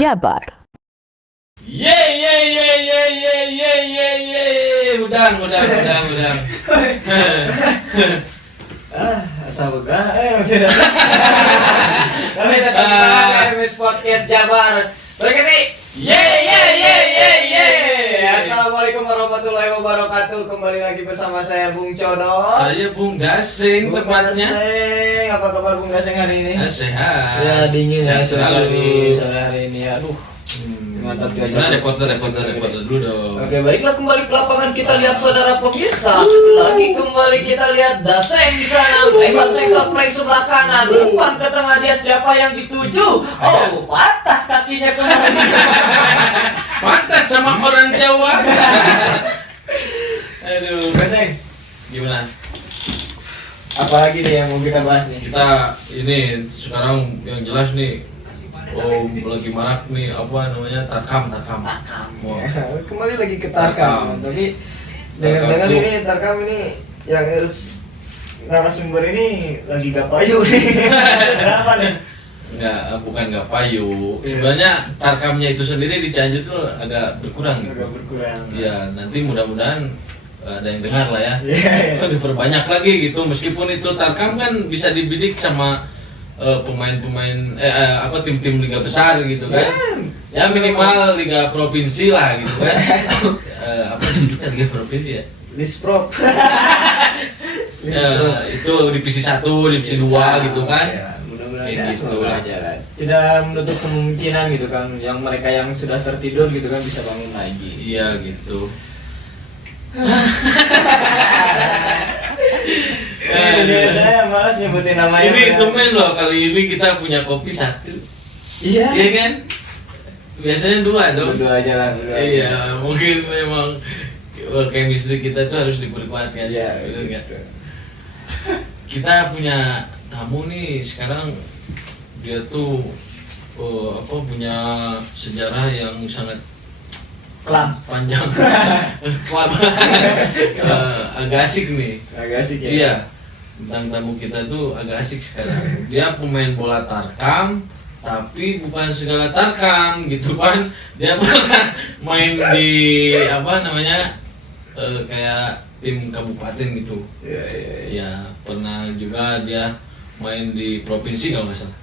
Jabar. Udang. Asal buka, masih ada. Kami datang ke podcast Jabar. Mereka nih, Assalamualaikum warahmatullahi wabarakatuh. Kembali lagi bersama saya Bung Cono. Saya Bung Dasing tepatnya. Apa kabar Bung Dasing hari ini? Sehat. Saya dingin Sehat saya selalu. sore hari ini. Aduh. Mantap cuaca. Mana reporter dulu dong. Oke, baiklah kembali ke lapangan kita lihat saudara pemirsa. Lagi kembali kita lihat Daseng di sana. Daseng ke play sebelah kanan. Umpan ke tengah dia siapa yang dituju? Oh, patah kakinya kemarin. Pantas sama orang Jawa. Aduh. Daseng, Gimana? apa lagi nih yang mau kita bahas nih? Kita ini sekarang yang jelas nih. Lagi marak nih apa namanya Tarkam. Wah. Kembali lagi ke Tarkam. Tapi dengar-dengar Tarkam ini Tarkam ini yang narasumber ini lagi gak payu nih. Kenapa nih? Bukan nggak payu. Iya. Sebenarnya Tarkamnya itu sendiri di Cianjur tuh agak berkurang gitu. Agak berkurang. Ya, nanti mudah-mudadan ada yang dengar lah ya. Iya. Diperbanyak lagi gitu. Meskipun itu Tarkam kan bisa dibidik sama pemain-pemain tim-tim liga besar gitu kan. Ya minimal liga provinsi lah gitu kan. Apa kita liga provinsi ya? Lisprop. Itu divisi 1, divisi 2 gitu kan. Ya, mudah-mudahan Kayak ya, gitu semoga lah. aja lah. Tidak menutup kemungkinan gitu kan, yang mereka yang sudah tertidur gitu kan bisa bangun lagi. Iya gitu. Saya malas nyebutin namanya. Ini tumben loh, kali ini kita punya kopi 1. Iya. Iya kan? Biasanya 2 dong. Berdua aja lah. Iya, mungkin memang chemistry kita tuh harus diperkuat kan. Iya. Bener nggak? Gitu. Kita punya tamu nih sekarang, dia tuh punya sejarah yang sangat Kelam. panjang. Kelam. Agak asik nih. Agak asik ya. Iya, tentang tamu kita tuh agak asik sekarang. Dia pemain bola Tarkam, tapi bukan segala Tarkam gitu kan. Dia pernah main di apa namanya kayak tim kabupaten gitu. Iya. Ya, pernah juga dia main di provinsi kalau nggak salah.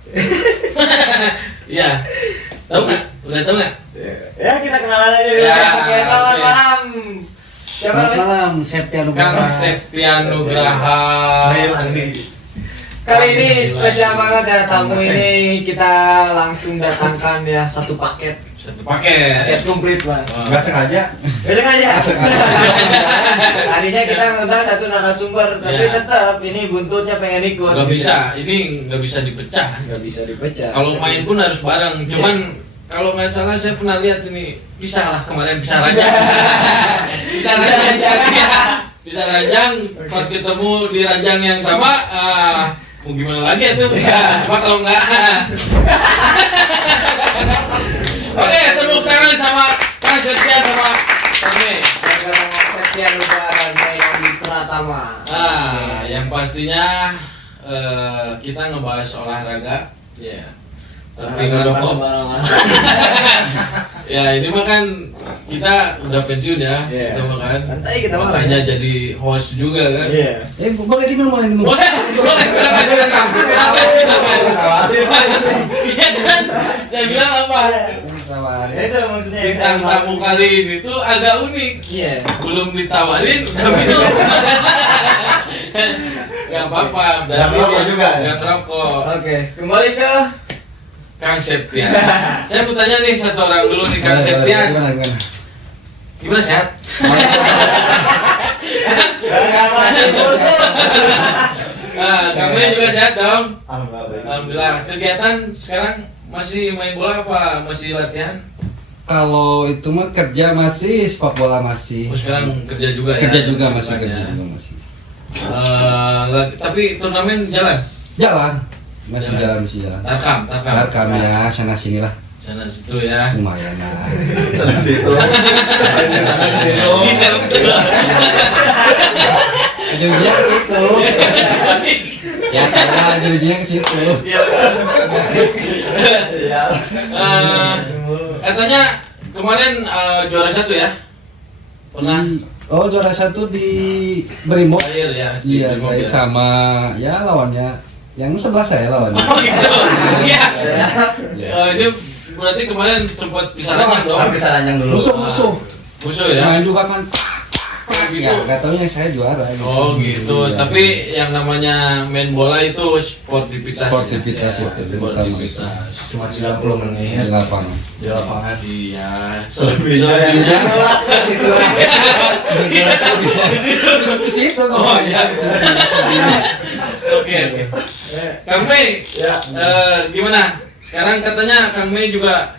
Iya, tahu nggak? Udah tahu nggak? Ya kita kenalan aja dulu. Ya, Oke, selamat oke. malam. Siapa Selamat namanya? malam, Septia Kang Nugraha. Septia Nugraha. Kali ini spesial banget ya tamu ini, kita langsung datangkan ya satu paket Paket. komplit lah. Nggak sengaja. Besok aja. Tadinya kita ngundang satu narasumber, tapi Ya. tetap ini buntutnya pengen ikut. Nggak bisa, ini nggak bisa dipecah. Nggak bisa dipecah. Kalau main pun harus bareng. Cuman kalau nggak salah saya pernah lihat ini pisah lah kemarin, pisah ranjang. Pisah ranjang. Pas ketemu di ranjang yang sama, mau gimana lagi tuh? Cuma kalau nggak. Oke, tepuk tangan sama Kang Septia sama kami. Sekian lupa dan Andi Pratama. Yang pastinya kita ngebahas olahraga. Iya. Tapi ngerokok. Ya ini mah kan kita udah pensiun ya. Iya. Kita mah kan. Santai kita mah. Makanya jadi host juga kan. Iya. Boleh diminum. Boleh. Iya kan. Saya bilang apa? Itu maksudnya yang Bintang saya tamu kali ini tuh agak unik. Iya. Belum ditawarin udah minum. Gak apa-apa. Berarti Nggak ngerokok dia juga, ya? nggak ngerokok. Oke, kembali ke Kang Septia. Saya mau tanya nih satu orang dulu nih Kang Septia. Gimana? Gimana sehat? Enggak masih busuk. Kamu juga sehat dong. Alhamdulillah. Alhamdulillah. Kegiatan sekarang masih main bola apa masih latihan? Kalau itu mah kerja masih, sepak bola masih. Oh, sekarang kerja juga ya? Kerja juga masih, Semuanya. kerja juga masih. Tapi turnamen jalan? Jalan. Masih jalan. Tarkam. Tarkam ya, sana sini lah. Sana situ ya. Lumayan lah. Sana situ. Iya, betul. Ujung-ujungnya ke situ. Ya karena ujung-ujungnya ke situ. Iya. katanya kemarin juara 1 ya? Pernah Oh, juara 1 di Brimob. terakhir ya? di Iya, Brimob terakhir ya? sama ya lawannya yang sebelah saya lawannya. Oh gitu. Iya. Ini berarti kemarin sempat bisa ranjang dong. Bisa ranjang dulu. Musuh-musuh. Musuh ya? Main juga kan. gitu. Ya, nggak taunya saya juara. Oh gitu. Iya. Tapi yang namanya main bola itu sportivitas. Sportivitas ya. itu Sportivitas. Cuma 90 menit di lapangan. di lapangan. Iya. Selebihnya Di situ. Oh iya. Oke oke. Kang Mei, Ya. gimana? Sekarang katanya Kang Mei juga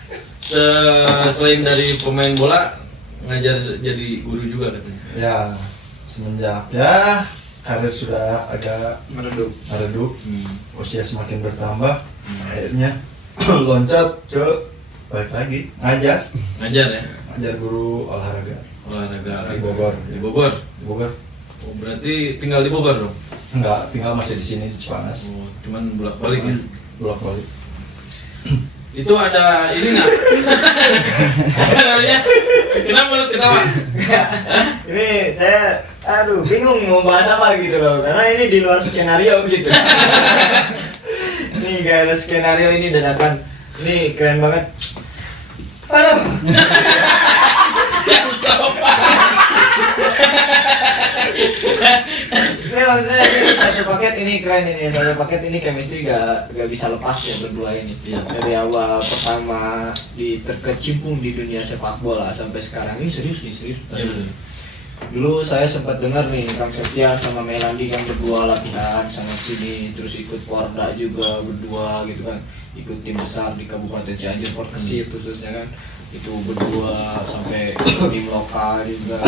selain dari pemain bola ngajar jadi guru juga katanya. Ya, semenjak ya karir sudah agak meredup, usia semakin bertambah, akhirnya loncat ke balik lagi ngajar Ngajar ya? guru olahraga Olahraga Di Bogor. Di Bogor. di Bogor. Oh, berarti tinggal di Bogor dong? Enggak, tinggal masih di sini di Cipanas, Oh, cuman bolak-balik ya. bolak-balik. Itu ada ini nggak? Apa namanya? Kenapa lu ketawa? Ini saya bingung mau bahas apa gitu loh, karena ini di luar skenario gitu. Ini gak ada skenario, ini dadakan. Ini keren banget. Aduh. Ini maksudnya ini satu paket, ini keren ini, satu paket ini chemistry gak bisa lepas ya berdua ini. Iya. Dari awal pertama terkecimpung di dunia sepak bola sampai sekarang ini serius nih, serius. Iya, betul. Dulu saya sempat dengar nih Kang Septian sama Melandi kan berdua latihan sama sini, terus ikut Porda juga berdua gitu kan, ikut tim besar di Kabupaten Cianjur, Perkesir khususnya kan, itu berdua sampai tim lokal juga,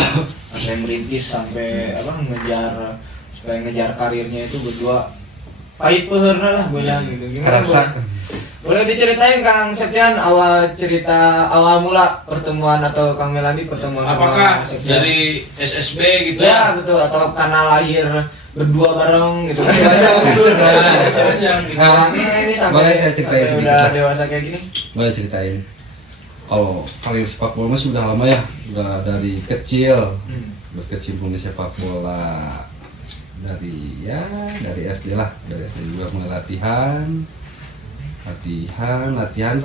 sampai merintis sampai ngejar supaya ngejar karirnya itu berdua pahit peherna lah banyak gitu. Gimana Kerasa. boleh diceritain Kang Septian awal mula pertemuan atau Kang Melandi pertemuan Apakah sama Septian? dari SSB gitu Ya ya? betul, atau karena lahir berdua bareng gitu. Nah, Ini boleh saya ceritain sampai sedikit udah lah. dewasa kayak gini. Boleh ceritain. Kalau karir sepak bola mah sudah lama ya, udah dari kecil berkecimpung di sepak bola dari SD lah, dari SD juga mulai latihan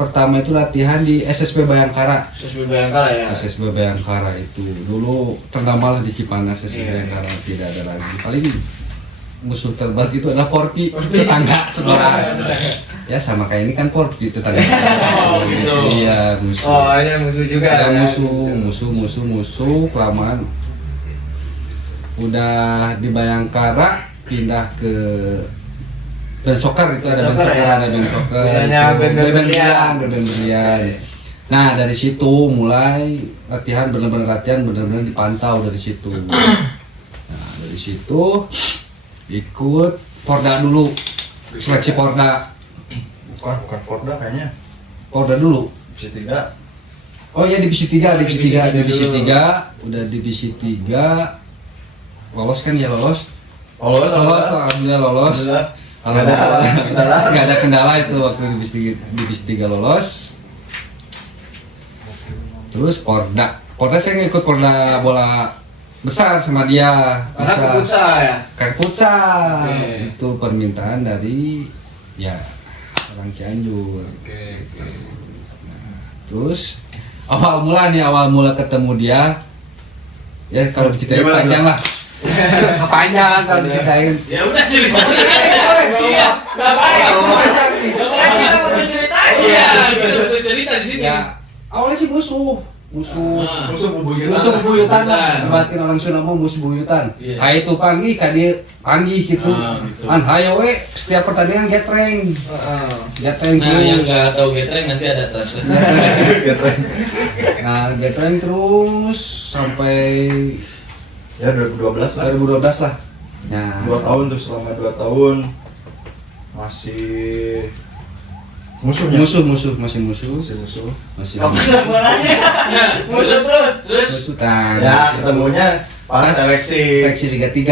pertama itu latihan di SSB Bayangkara. Sesuai Bayangkara ya. SSB Bayangkara itu dulu ternama lah di Cipanas. SSB Iya. Bayangkara tidak ada lagi, paling musuh terberat itu adalah Porky, tetangga sebelah. Ya sama kayak ini kan Porky tetangga. Oh, gitu. Iya musuh. Oh ini musuh juga. Ada ya. musuh kelamaan. Udah di Bayangkara pindah ke band soccer, itu ada band Soccer, soccer, ya. ada band soccer, Biasanya itu, band berlian. band berlian. Nah dari situ mulai latihan, benar-benar dipantau dari situ. Nah dari situ ikut Porda dulu, seleksi Porda Bukan Porda kayaknya, dulu. bisa 3. Oh iya divisi 3, divisi 3, Divisi divisi tiga 3, udah divisi 3 lolos kan ya lolos, lolos alhamdulillah lolos. Alhamdulillah. Nggak ada kendala itu waktu divisi 3 lolos. Terus Porda saya ngikut Porda bola besar sama dia. Karena ke Bisa. futsal ya. Kayak futsal. Oke. Itu permintaan dari ya orang Cianjur. Terus awal mula ketemu dia, ya kalau diceritain Gimana panjang tuh? lah. Panjang kalau diceritain. Ya udah cerita. Iya. Gak baik. Panjang nih. Kan kita mau ceritain. Iya, kita betul cerita di sini. Ya awalnya sih musuh Ah. Musuh bubuyutan. musuh buyutan Buyutan. lah, batin orang Sunda mau musuh buyutan. Iya. Kayak itu panggih, panggih gitu. Gitu. An hayo we setiap pertandingan getreng Nah, yang terus. nggak tahu getreng nanti ada translate. Nah, getreng terus sampai Ya 2012 lah. 2012 lah. Nah, 2 tahun tuh, selama 2 tahun masih musuhnya. masih musuh. Masih musuh. Kamu bolanya. Musuh terus. Terus musuh. Nah, Ya ketemunya Pas seleksi. Liga 3.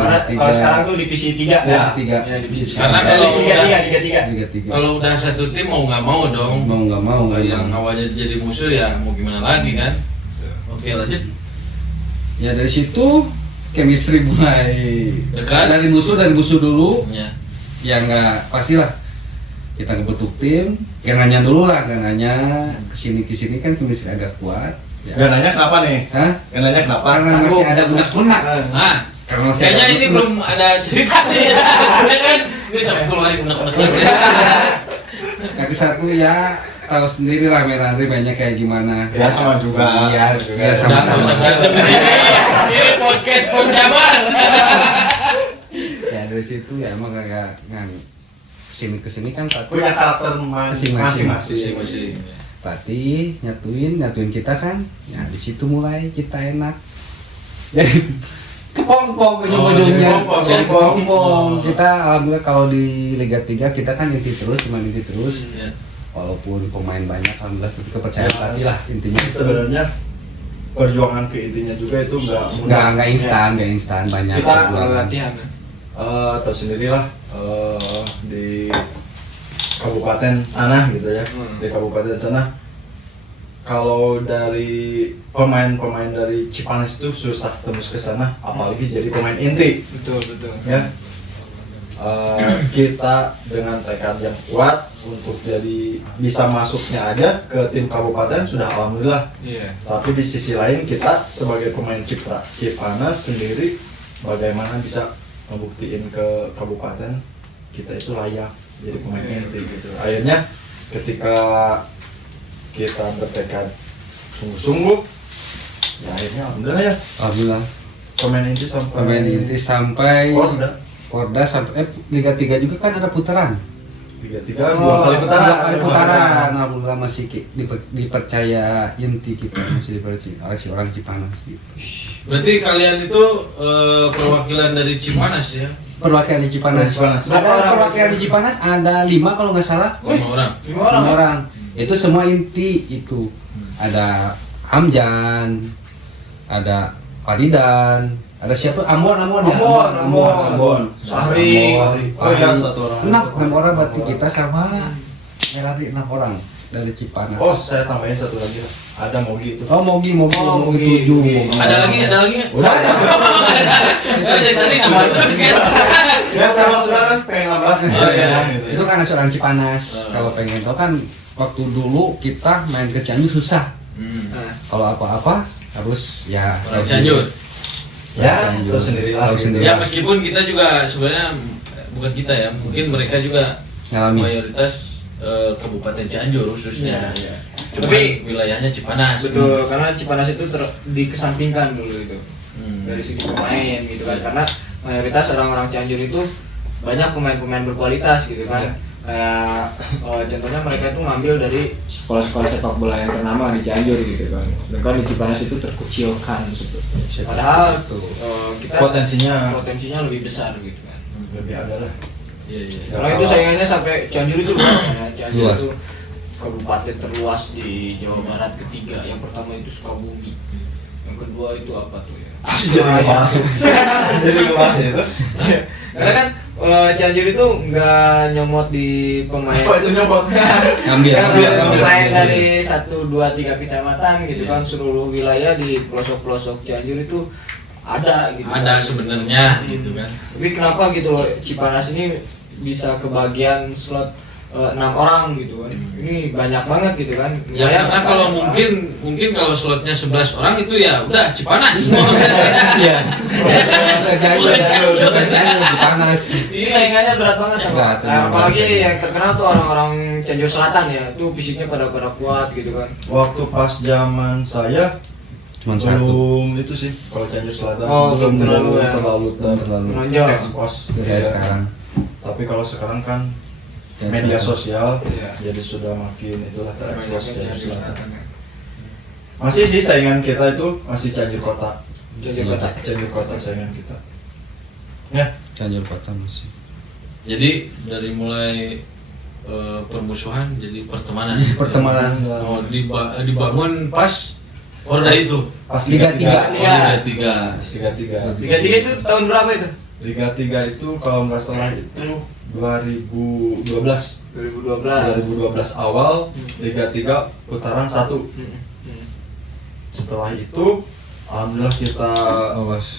Karena kalau sekarang tuh divisi 3 Ya. Ya, divisi 3. Karena kalau Liga 3. Kalau udah satu tim mau nggak mau dong. Mau nggak mau Yang memang. awalnya jadi musuh ya mau gimana lagi kan. Oke lanjut. Ya dari situ chemistry mulai Dekat. dari musuh dulu. Ya. Ya nggak pastilah kita ngebentuk tim. Nanya dulu lah, nanya kesini kan chemistry agak kuat. Ya. Gak nanya kenapa nih? Hah? Gak nanya kenapa? Karena masih ada unek-unek. Nah, Karena masih kayaknya ada ini unek-unek. belum ada cerita nih. Ya kan? Ini sampai keluarin unek-unek lagi. Yang satu ya tahu sendiri lah Merandri mainnya kayak gimana. Ya sama juga. Iya, juga. iya, Udah nggak usah berantem di sini. Ini podcast Porjabar. Ya dari situ ya emang kayak kesini kan satu Punya karakter Masing-masing. Masing-masing. pelatih nyatuin kita kan. Ya di situ mulai kita enak. Jadi kepompong ujung-ujungnya. Kepompong. Jadi kepompong. Kita alhamdulillah kalau di Liga 3 kita kan inti terus, cuma inti terus. Ya. Walaupun pemain banyak alhamdulillah tapi kepercayaan Ya. pelatih lah intinya. Sebenarnya perjuangan ke intinya juga itu nggak mudah. Nggak instan banyak. Kita perjuangan. Latihan. Tahu sendirilah di kabupaten sana gitu ya. Di kabupaten sana kalau dari pemain-pemain dari Cipanas itu susah tembus ke sana, apalagi jadi pemain inti Betul. ya. Kita dengan tekad yang kuat untuk jadi bisa masuknya aja ke tim kabupaten sudah alhamdulillah. Iya. Tapi di sisi lain kita sebagai pemain Cipanas sendiri bagaimana bisa membuktiin ke kabupaten kita itu layak jadi pemain inti gitu. Akhirnya ketika kita bertekad sungguh-sungguh, ya akhirnya alhamdulillah ya Alhamdulillah. pemain inti sampai Porda sampai Liga 3 juga kan ada putaran. Liga 3 dua kali putaran. Dua kali putaran. Alhamdulillah masih dipercaya inti kita, masih dipercaya oleh si orang Cipanas gitu. Berarti kalian itu perwakilan dari Cipanas ya? Perwakilan di Cipanas. Cipanas. Ada perwakilan di Cipanas ada 5 kalau nggak salah. 5 orang. 5 orang. Itu semua inti itu. Ada Hamjan, ada Padidan, ada siapa? Ambon. Sahri. Oh ya, satu orang. 6 orang berarti kita sama Melari 6 orang dari Cipanas. Oh, saya tambahin satu lagi lah. Ada Mogi itu. Oh, Mogi Mogi. 7. Ada lagi nggak? Udah. Dari tadi nama terus kan? Ya, saya sekarang pengen nambah. Oh, iya. Gitu ya. Itu kan asuran Cipanas. Kalau pengen tahu kan waktu dulu kita main ke Cianjur susah. Kalau apa-apa harus ya Orang Cianjur. Ya, tahu sendirilah. Tahu sendiri. Ya meskipun kita juga sebenarnya bukan kita ya, mungkin mereka juga Ngalamin. mayoritas Kabupaten Cianjur khususnya. Iya. Tapi wilayahnya Cipanas. Betul, karena Cipanas itu dikesampingkan dulu itu. Hmm. Dari segi pemain gitu kan, karena mayoritas orang-orang Cianjur itu banyak pemain-pemain berkualitas gitu kan. Kayak contohnya mereka itu ngambil dari sekolah-sekolah sepak bola yang ternama di Cianjur gitu kan. Sedangkan di Cipanas itu terkucilkan sebetulnya. Padahal kita potensinya lebih besar gitu kan. Lebih ada lah. Iya. Karena itu saingannya sampai Cianjur itu luas kan ya. Cianjur Luas. itu kabupaten terluas di Jawa Barat ketiga. Yang pertama itu Sukabumi. Yang kedua itu apa tuh ya? Jadi ngebahas. Jadi ngebahas itu. Karena kan Cianjur itu nggak nyomot di pemain. Apa itu nyobot? Ngambil. Pemain dari 1, 2, 3 kecamatan gitu kan, seluruh wilayah di pelosok-pelosok Cianjur itu ada gitu. Ada sebenarnya gitu kan. Tapi kenapa gitu loh Cipanas ini bisa kebagian slot 6 orang gitu kan. Ini banyak banget gitu kan. Ya Wilayah karena kalau banyak, mungkin kalau slotnya 11 orang itu ya udah Cipanas semua. Iya. Cipanas. ini saingannya berat banget sama. Berat, Nah, apalagi berat. yang terkenal tuh orang-orang Cianjur Selatan ya, itu fisiknya pada kuat gitu kan. Waktu pas zaman saya Cuma satu. belum itu sih kalau Cianjur Selatan Oh, belum terlalu ya. terlalu Menonjol. expose. Kayak Iya. sekarang. Tapi kalau sekarang kan Kayak media sekarang. sosial Iya. jadi sudah makin itulah terekspos Cianjur Cianjur Selatan. Selatan ya. Masih sih saingan kita itu masih Cianjur Kota. Cianjur Kota. Cianjur Kota saingan kita. Ya, Cianjur Kota masih. Jadi dari mulai permusuhan jadi pertemanan. Pertemanan. Oh, dibangun pas Porda itu. pas Liga Liga 3. Oh, Liga 3. Pas Liga 3. Liga 3 itu tahun berapa itu? Liga 3 itu kalau nggak salah itu 2012. 2012. Awal, Liga 3 putaran 1. Setelah itu alhamdulillah kita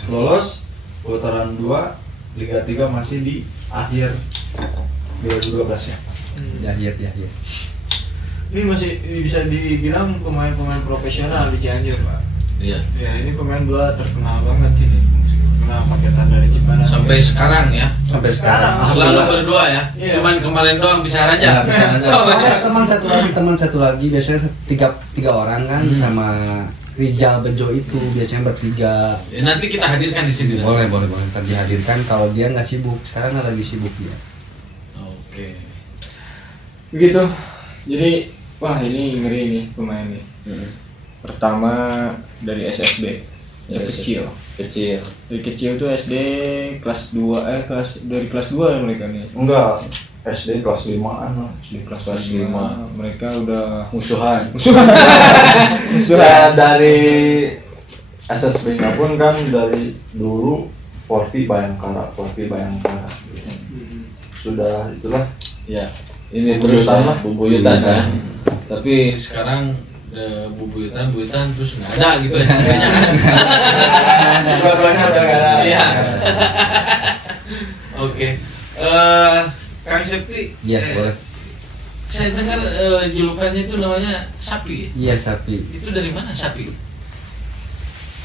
lolos putaran 2, Liga 3 masih di akhir 2012 ya. Yahir. Ini bisa dibilang pemain-pemain profesional di Cianjur, Pak. Iya. Ya, ini pemain dua terkenal banget ini. Terkenal paketan dari Cipanas. Sampai sekarang ya. Sampai sekarang. Selalu berdua ya. Iya. Cuman kemarin doang bisa aja. Ya, bisa aja. Oh, Ada teman satu lagi biasanya tiga orang kan sama Rijal Bejo itu biasanya bertiga. Ya, nanti kita hadirkan di sini. Boleh ntar dihadirkan kalau dia nggak sibuk. Sekarang lagi sibuk dia. Oke. Begitu. Jadi, wah ini ngeri nih pemain nih. Pertama dari SSB, kecil. Dari kecil tuh SD kelas 2 dari kelas 2 ya mereka nih. Enggak, SD kelas 5-an. SD kelas Kelas 5. lima. Mereka udah Musuhan. Sudah dari SSB-nya pun kan dari dulu Porfi Bayangkara. Sudah itulah. Ya. Ini Bubuyutan terus ya, lah. bubuyutan ya. Tapi sekarang bubuyutan terus nggak ada gitu ya. Sebenarnya kan. Dua-duanya udah nggak ada. Iya. Oke. Kang Sekti. Iya boleh. Saya dengar julukannya itu namanya Sapi. Iya Sapi. Itu dari mana Sapi?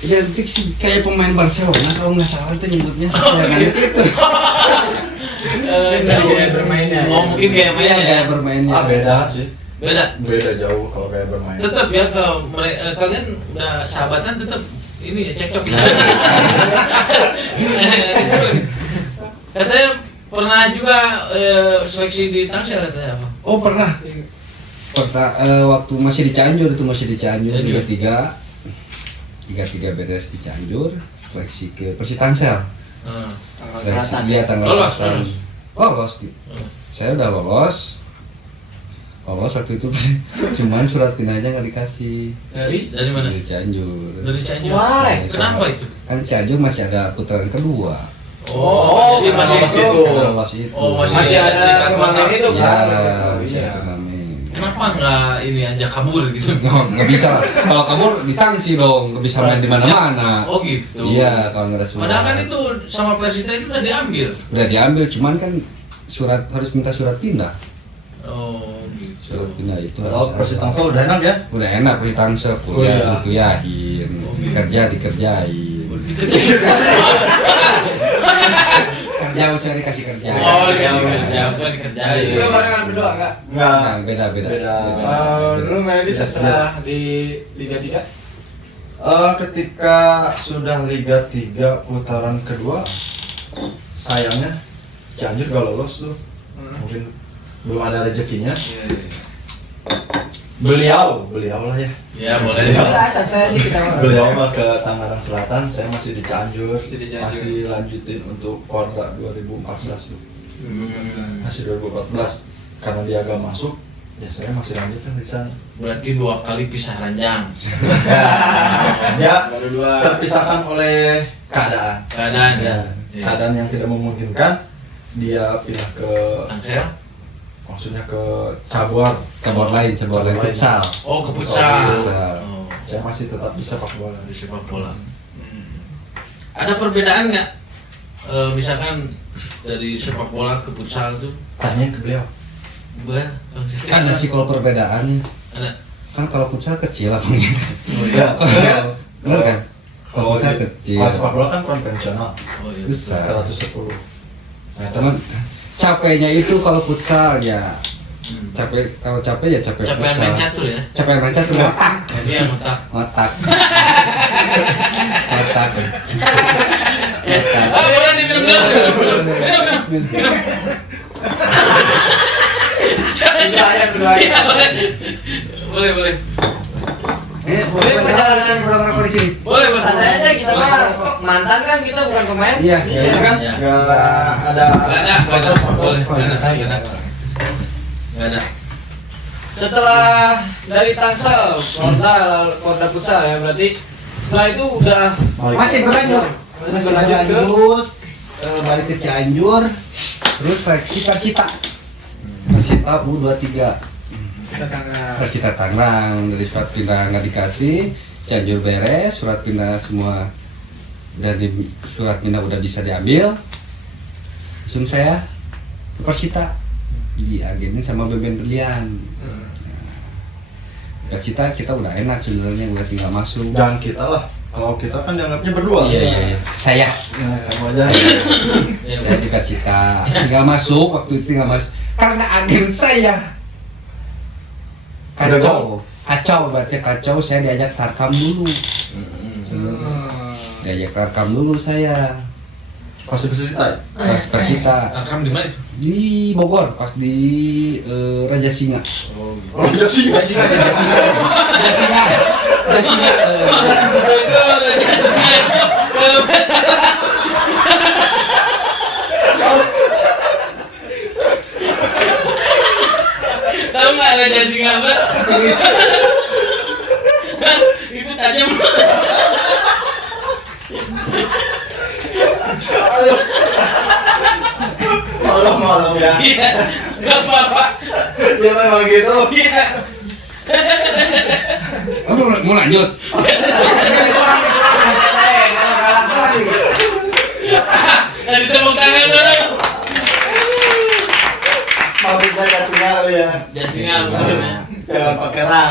Identik sih kayak pemain Barcelona kalau nggak salah itu nyebutnya Sapi yang ada situ. gaya bermainnya. Oh, mungkin gaya Iya mainnya. kayak bermainnya. Beda sih. Beda. Jauh kalau kayak bermain. Tetap ya kalau kalian udah sahabatan tetap ini ya cekcok. Katanya pernah juga seleksi di Tangsel katanya apa? Oh pernah. Waktu masih di Cianjur Liga 3 beres di Cianjur, seleksi ke Persi Tangsel. Selatan. Iya tanggal Lolos, selatan. Lolos. Saya udah lolos waktu itu cuman surat pindahannya nggak dikasih. Dari mana? Dari Cianjur. Dari Cianjur. Why? Kenapa itu? Kan Cianjur masih ada putaran kedua. Oh, jadi masih lolos itu. Lolos itu. Oh, Masih ada turnamen itu Iya, kan? masih Iya. ada turnamen. Kenapa nggak ini aja kabur gitu? Nggak bisa lah. Kalau kabur disanksi dong, nggak bisa main di mana-mana. Oh gitu. Iya, kalau nggak ada surat. Padahal kan itu sama Persita itu udah diambil. Udah diambil, cuman kan harus minta surat pindah. Oh gitu. Surat pindah itu Kalau harus. Persi Tangsel udah enak ya. Udah enak Persi Tangsel, kuliah dikuliahin, Oh, gitu. kerja dikerjain. Kerja usah dikasih kerja. Oh iya, bukan dikerjain. Itu barengan berdua enggak? Enggak. Nah, beda. Beda. Lu main di setelah di Liga 3? Ketika sudah Liga 3 putaran kedua, sayangnya Cianjur gak lolos tuh. Mungkin belum ada rezekinya. Beliau lah ya. Ya boleh. Beliau mah ke Tangerang Selatan, saya masih di Cianjur. Masih di Cianjur. Masih lanjutin untuk Porda 2014 tuh. Masih 2014. Karena dia agak masuk, ya saya masih lanjutin di sana. Berarti 2 kali pisah ranjang. Ya, Baru dua. terpisahkan oleh keadaan. Keadaan ya. Ya, keadaan yang tidak memungkinkan, dia pindah ke Tangsel. maksudnya ke cabur. Cabur lain futsal. Oh ke futsal. Futsal. Oh, Saya masih tetap bisa sepak bola. di sepak bola. Ada perbedaan nggak? Misalkan dari sepak bola ke futsal tuh, Tanyain ke beliau. Ada sih kalau perbedaan. Ada. Kan kalau futsal kecil lapangannya. Oh, iya. Ya, Bener kan? Kalau kalau futsal di- kecil. kalau sepak bola kan konvensional, Oh iya. Besar. 110 meter. Cuman capeknya itu kalau futsal ya kalau capek ya capek Capek futsal. main catur ya. Capek main catur otak. Iya otak. Otak. Otak. Otak. Ah boleh diminum dulu. Minum. Kedua Iya, boleh. Boleh perjalanan berapa di sini? Boleh. Santai aja kita mah mantan kan kita bukan pemain. Iya. Iya kan? Ya. Nggak ada. Nggak ada. Boleh. Nggak ada. Setelah dari Tangsel, Porda futsal ya berarti Setelah itu udah Balik. Masih berlanjut. Masih berlanjut Balik ke Cianjur. Terus seleksi Persita. Persita U23. kita tanggal Persita Tangerang, dari surat pindah nggak dikasih, Cianjur beres, surat pindah semua dari surat pindah udah bisa diambil, langsung saya ke Persita diagenin sama Beben Brilian. Persita kita udah enak sebenarnya, udah tinggal masuk. Jangan kita lah. Kalau kita kan dianggapnya berdua. Iya. Saya Nah, kamu aja. saya di Persita tinggal masuk, waktu itu tinggal masuk karena agen saya kacau berarti kacau, saya diajak tarkam dulu. Diajak tarkam dulu saya Pasti Persita. pas Persita Tarkam di mana itu? di Bogor, pas di Raja Singa. Oh, gitu. Oh iya sih. Raja Singa. Tahu nggak ada janji nggak Mbak? Itu tajam. Malam-malam ya. Iya, nggak apa-apa. Ya memang gitu. Iya. Mau lanjut? Ada tepuk tangan dulu. Maksudnya kasih kali ya. Janji nggak maksudnya. Jangan pakai ra.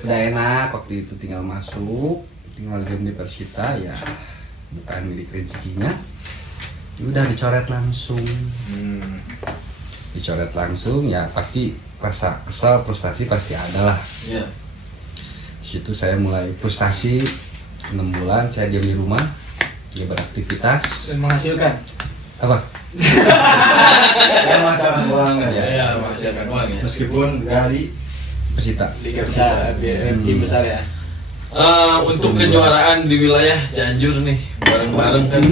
Udah enak waktu itu, tinggal masuk, tinggal game di Persita ya, bukan milik rezekinya. Udah dicoret langsung. Dicoret langsung ya pasti rasa kesal, frustasi pasti ada lah. Iya. Di situ saya mulai frustasi, 6 bulan saya diam di rumah, dia beraktivitas. dan menghasilkan Apa? Ya masalah banget ya. Iya, masih akan uang ya. Meskipun dari Persita. liga besar, tim besar ya. Untuk kejuaraan di wilayah Cianjur nih, bareng-bareng kan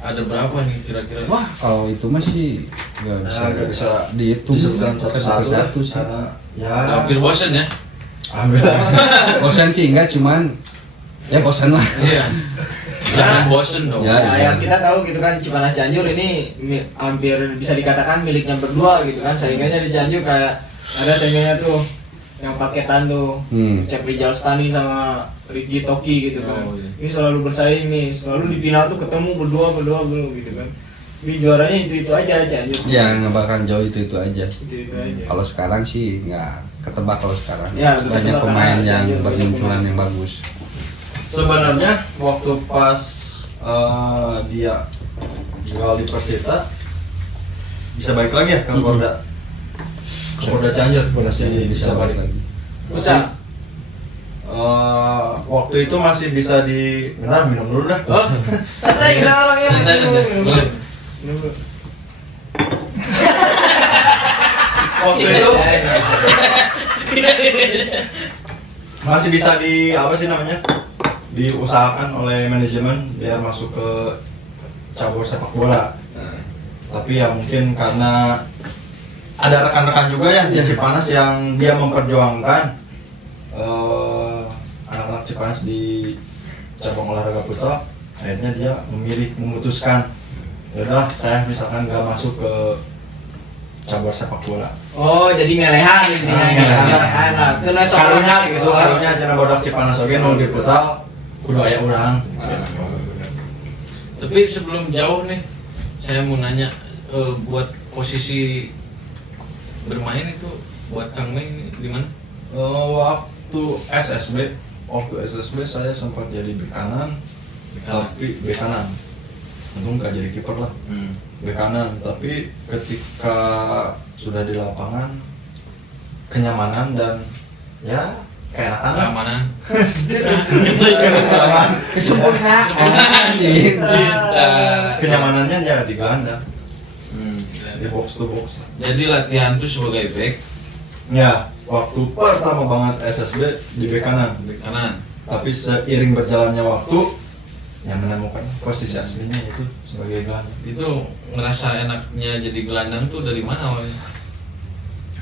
ada berapa nih kira-kira? Wah, kalau itu masih nggak bisa dihitung disebutkan satu-satu sih. karena ya Hampir bosen ya? ambil Bosan sih enggak, cuman ya bosan lah. Iya. Jangan bosen dong. Ya, Nah, yang kita tahu gitu kan Cipanas Cianjur ini hampir bisa dikatakan miliknya berdua gitu kan. Saingannya di Cianjur kayak ada saingannya tuh yang paketan tuh, Cep Rijal Stani sama Ricky Toki gitu kan. Oh, iya. Ini selalu bersaing nih, selalu di final tuh ketemu berdua gitu kan. Ini juaranya itu aja Cianjur. Ya nggak bakal jauh itu aja. Itu aja. Kalau sekarang sih nggak ketebak kalau sekarang. Ya, Banyak ketebak pemain karena yang Cianjur bermunculan banyak yang bagus. sebenarnya waktu pas dia jual di Persita bisa balik lagi ya ke Porda. Ke Porda Cianjur bisa balik. lagi. Pucat. Waktu itu masih bisa di bentar minum dulu dah. Oh, Santai kita orangnya. santai santai. Boleh. Waktu itu masih bisa di apa sih namanya, diusahakan oleh manajemen biar masuk ke cabur sepak bola. Tapi ya mungkin karena ada rekan-rekan juga ya di Cipanas yang dia memperjuangkan anak-anak Cipanas di cabang olahraga futsal, akhirnya dia memutuskan ya udahlah saya misalkan nggak masuk ke cabur sepak bola. Oh, jadi ngelehan intinya. Ngelehan lah. Kena Karunya gitu, karunya cenah bodak Cipanas oge nu di futsal kudu aya urang. Tapi sebelum jauh nih, saya mau nanya buat posisi bermain itu buat Kang Mei ini di mana? Waktu SSB saya sempat jadi bek kanan, tapi bek kanan. Untung nggak jadi kiper lah. Bek kanan, tapi ketika sudah di lapangan kenyamanan dan ya keenakan lah. Keamanan. Kesempurnaan. Cinta. Kenyamanannya ya di gelandang, di box to box. Jadi latihan tuh sebagai back Ya, waktu pertama banget SSB di bek kanan. kanan. Tapi seiring berjalannya waktu yang menemukan posisi aslinya itu sebagai gelandang. Itu ngerasa enaknya jadi gelandang tuh dari mana awalnya?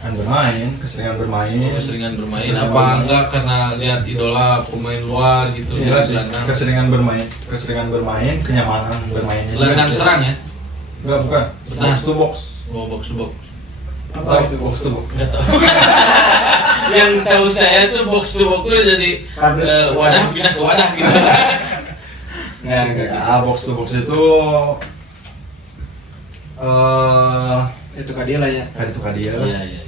kebanyakan bermain, keseringan bermain. Keseringan bermain Keseringan apa bermain. enggak karena lihat idola pemain luar gitu Iya sih, gelandang. keseringan bermain, kenyamanan bermainnya. Gelandang serang ya? Enggak, bukan. Bertahan. Box to box. Oh, box to box. Apa itu box to box? Enggak tahu. Yang tahu saya tuh box to box tuh jadi Kardus. wadah pindah ke wadah gitu. Box to box itu Itu dia lah ya. kayak itu dia Iya, iya, iya.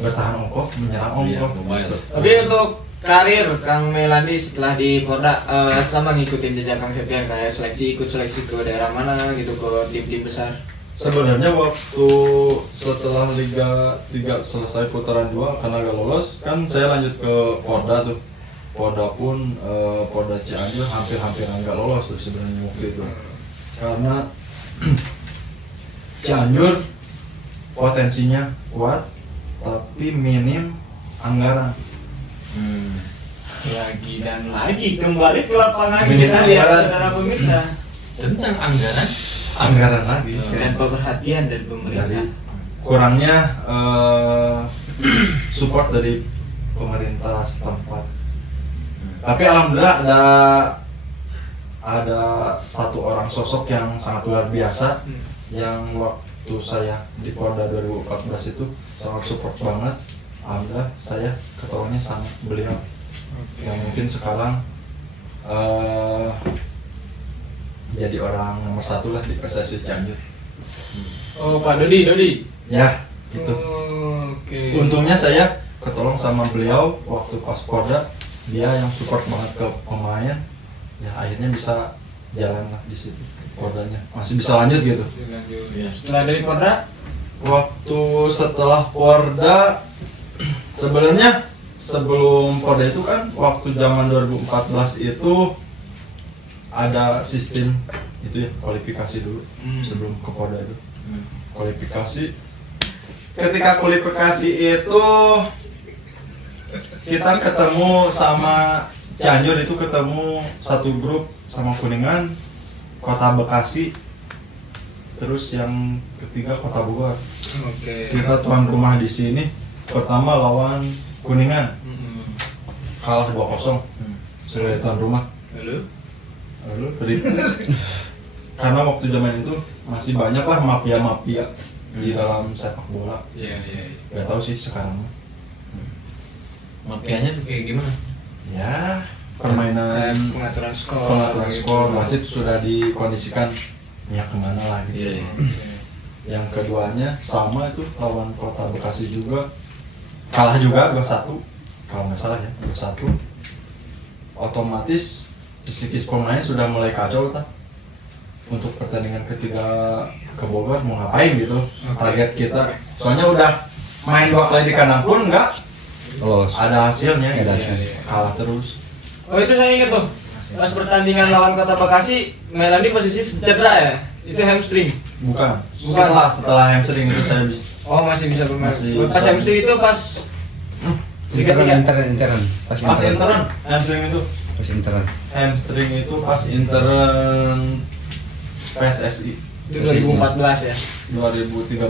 bertahan ongkok, menyerang Iya, ongkok. mobile. Tapi untuk karir Kang Melandi setelah di Porda selama ngikutin jejak Kang Septian kayak ikut seleksi ke daerah mana gitu, ke tim-tim besar. Sebenarnya waktu setelah Liga 3 selesai putaran 2 karena gak lolos, kan saya lanjut ke Porda tuh. Porda pun Porda Cianjur hampir-hampir nggak lolos tuh sebenarnya waktu itu. Karena Cianjur potensinya kuat tapi minim anggaran. Lagi dan lagi kembali ke lapangan Minim kita lihat anggaran. saudara pemirsa. Tentang anggaran Anggaran lagi. Dan perhatian dari Dari pemerintah. kurangnya support dari pemerintah setempat. Tapi alhamdulillah ada satu orang sosok yang sangat luar biasa yang waktu saya di Porda 2014 itu sangat support banget. Alhamdulillah saya ketawanya sama beliau yang mungkin sekarang jadi orang nomor 1 lah di PSSI Cianjur. Oh, Pak Dodi. Ya, itu. Oke. Untungnya saya ketolong sama beliau waktu pas Porda, dia yang support banget ke pemain. Ya akhirnya bisa jalan lah di situ Pordanya. Masih bisa lanjut gitu. Iya. Setelah dari Porda, Waktu setelah Porda sebenarnya sebelum Porda itu kan waktu zaman 2014 itu ada sistem itu ya, kualifikasi dulu sebelum ke Porda itu. Kualifikasi. Ketika kualifikasi itu kita ketemu sama Cianjur, itu ketemu satu grup sama Kuningan, Kota Bekasi, terus yang ketiga Kota Bogor. oke. Kita tuan rumah di sini pertama lawan Kuningan, kalah 2-0 sebagai tuan rumah. Lalu karena waktu zaman itu masih banyak lah mafia-mafia di dalam sepak bola. Iya. Gak tahu sih sekarang. Mafianya tuh kayak gimana? Ya, Kayak permainan pengaturan skor. pengaturan gitu. skor wasit sudah dikondisikan ya kemana lah gitu. Iya, iya. Yang keduanya sama itu lawan Kota Bekasi juga, kalah juga 2-1 kalau nggak salah ya, 2-1. Otomatis psikis pemain sudah mulai kacau tak untuk pertandingan ketiga ke Bogor mau ngapain gitu. Target kita soalnya udah main 2 kali di kandang pun nggak Lolos. ada hasilnya Nggak ada gitu. hasilnya. Kalah terus. Oh, itu saya ingat tuh. Pas pertandingan lawan Kota Bekasi, Melandi posisi cedera ya. Itu hamstring. Bukan. Bukan. Setelah hamstring itu saya bisa. Oh, masih bisa bermain. Masih Pas bisa. hamstring itu pas Intern. Pas intern hamstring itu. Pas intern. Hamstring itu pas intern PSSI itu 2014 ya. 2013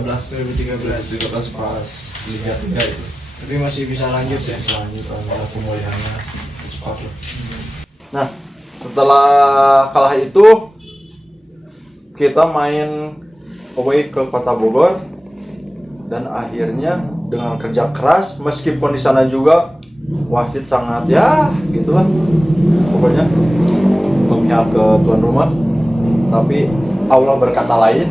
pas Liga 3 itu. Tapi masih bisa lanjut ya. Lanjut kalau pemulihannya cepat lah. Nah, setelah kalah itu kita main away ke Kota Bogor dan akhirnya dengan kerja keras meskipun di sana juga wasit sangat ya gitulah pokoknya memihak ke tuan rumah, tapi Allah berkata lain.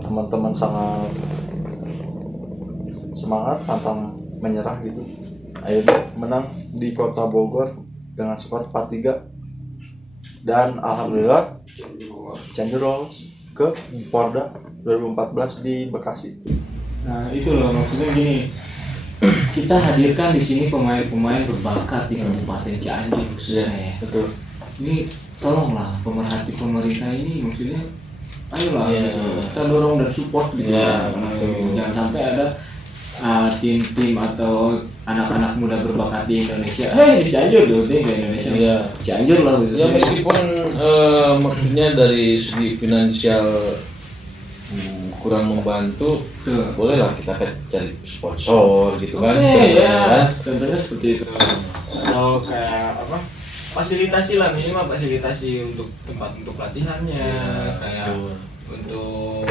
Teman-teman sangat semangat, pantang menyerah gitu. Akhirnya menang di Kota Bogor dengan skor 4-3 dan alhamdulillah Cianjur lolos ke Porda 2014 di Bekasi. Nah, itu loh maksudnya gini. Kita hadirkan di sini pemain-pemain berbakat di Kabupaten Cianjur khususnya ya. Betul. Ini tolonglah pemerhati pemerintah ini maksudnya ayolah Iya. gitu. Kita dorong dan support gitu. Iya, Jangan sampai ada tim-tim atau anak-anak muda berbakat di Indonesia. Di Cianjur tuh, di Indonesia. Iya. Cianjur lah Ya khususnya. meskipun maksudnya dari segi finansial kurang membantu, Betul. bolehlah kita cari sponsor gitu kan. Oke, ya, Kan? contohnya seperti itu. Atau kayak apa? Fasilitasi lah, minimal fasilitasi untuk tempat untuk latihannya, kayak Betul. untuk